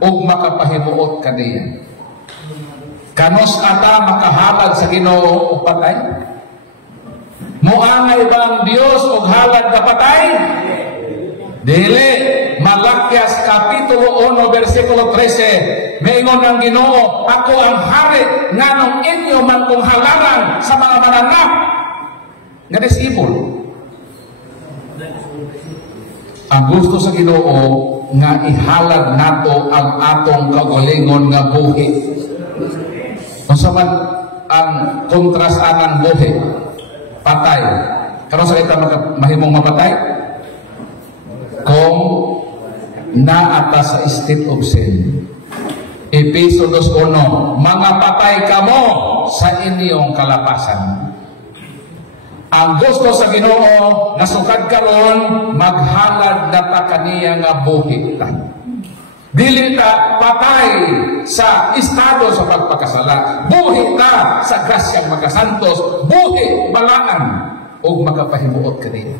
ug makapahimuot kaniya. Kanos ata makahalad sa Ginoo og patay? Muangay ba ang Dios og halad na patay? Dili. Malakias Kapitulo 1 versikulo 13, maingon ang Ginoo, ako ang hari nganong inyo man kong halaran sa mga mananap nga disipul. Ang gusto sa Ginoo nga ihalad nato ang atong kaugalingon nga buhi. Unsa man ang kontrasan ng buhi? Patay. Karon sa kita mahimong mapatay? Kung naata sa state of sin. Episo 2:1, mga patay kamo sa inyong kalapasan. Ang gusto sa Ginoo nga sukad karon maghalad na ta kaniya nga buhi ta. Dili ta patay sa estado sa pagpakasala, buhi ta sa grasyang makasantos, buhi balaan ug makapahimuot kaniya.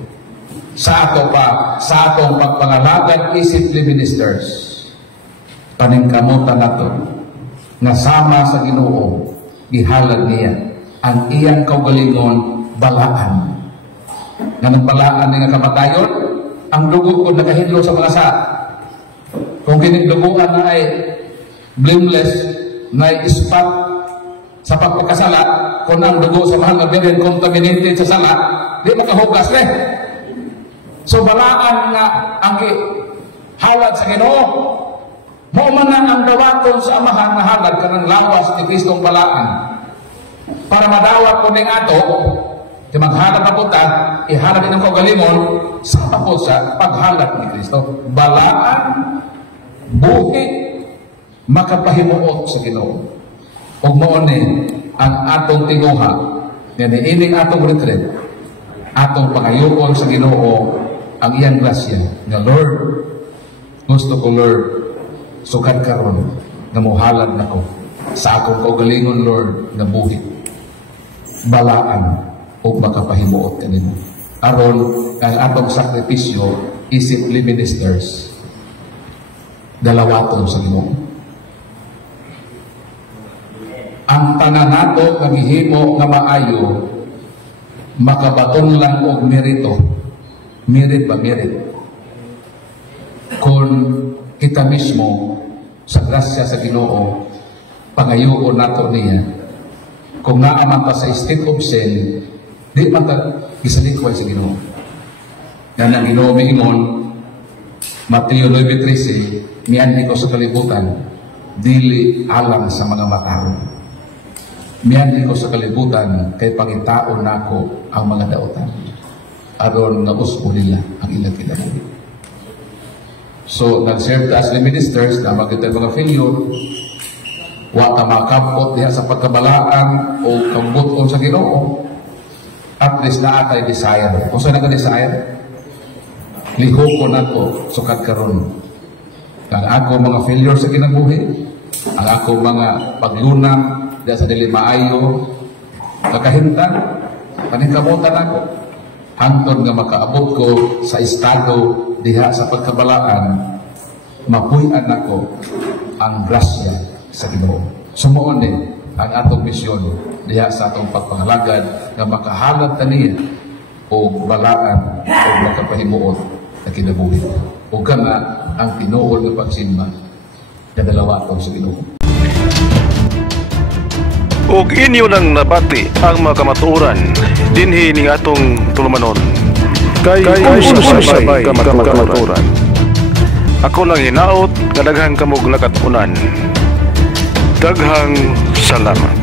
Sa ato pa, sa atong pagpangalagan isipli ministers, paningkamutan nato nga sama sa Ginoo gihalad niya ang iyang kaugalingon balaan. Nga nagbalaan nga kamatayon, ang dugo ko nakahidlo sa mga sa. Kung kinigduguan na ay blameless, na ispat sa pagpakasala, kung ang dugo sa mahal na bilhin contaminated sa sala, di makahugas na. So balaan nga ang halad sa Ginoo. Mo man ang dawaton sa amahan na halad kanang lawas ni Kristong balaan. Para madawat ko ning ato, di maghalad na puta, ihalad din ang kaugalingon sa tapos sa paghalad ni Kristo. Balaan, buhi, makapahimuot sa Ginoo. Ug mao ni ang atong tinguha, nga niining atong retreat, atong pangayuon sa Ginoo ang iyang grasya nga Lord, gusto ko Lord, sukad karon nga mohalad nako sa akong kaugalingon Lord nga buhi, balaan ug makapahimuot kanimo. Aron ang atong sakripisyo isipli ministers dalawaton sa Ginoo. Ang tanan nato nga gihimo nga maayo makabaton lang og merito. Merit ba merit? Kung kita mismo sa grasya sa Ginoo pangayoon nato niya, kung naaman pa sa state of sin, di man ta gisalikway sa Ginoo. Yan ang Ginoo miingon, Mateo 9:13, mianhi ko sa kalibutan, dili alang sa mga mataron. Mianhi ko sa kalibutan, kay pangitaon nako ang mga daotan. Aron nga usbo nila ang ilang kinabuhi. So, nag-serve as the ministers na magkita mga failure, wa ka makapot diha sa pagkabalaan o kambuton sa Ginoo, at least na atay desire. Kung saan nag-desire? Liho ko na to, sukad karon. Ang ako mga failure sa kinabuhi, ang ako mga paglunang diha sa dili maayo, kakahintan, paningkamutan ako. Hangtod nga makaabot ko sa estado diha sa pagkabalaan, mapuy-an ako ang grasya sa Ginoo. Sumuon din ang atong misyon diha sa atong pagpangalagad nga makahalad taniya o balaan o makapahimuot na kinabuhi. O kana ang tinuod nga pagsimba na dalawa sa Ginoo. Ug inyo nang nabati ang mga kamatuoran dinhi ning atong tulumanon. Kay sabay kamatuoran. Ako lang hinaot, kadaghang kamog nakatunan. Daghang salamat.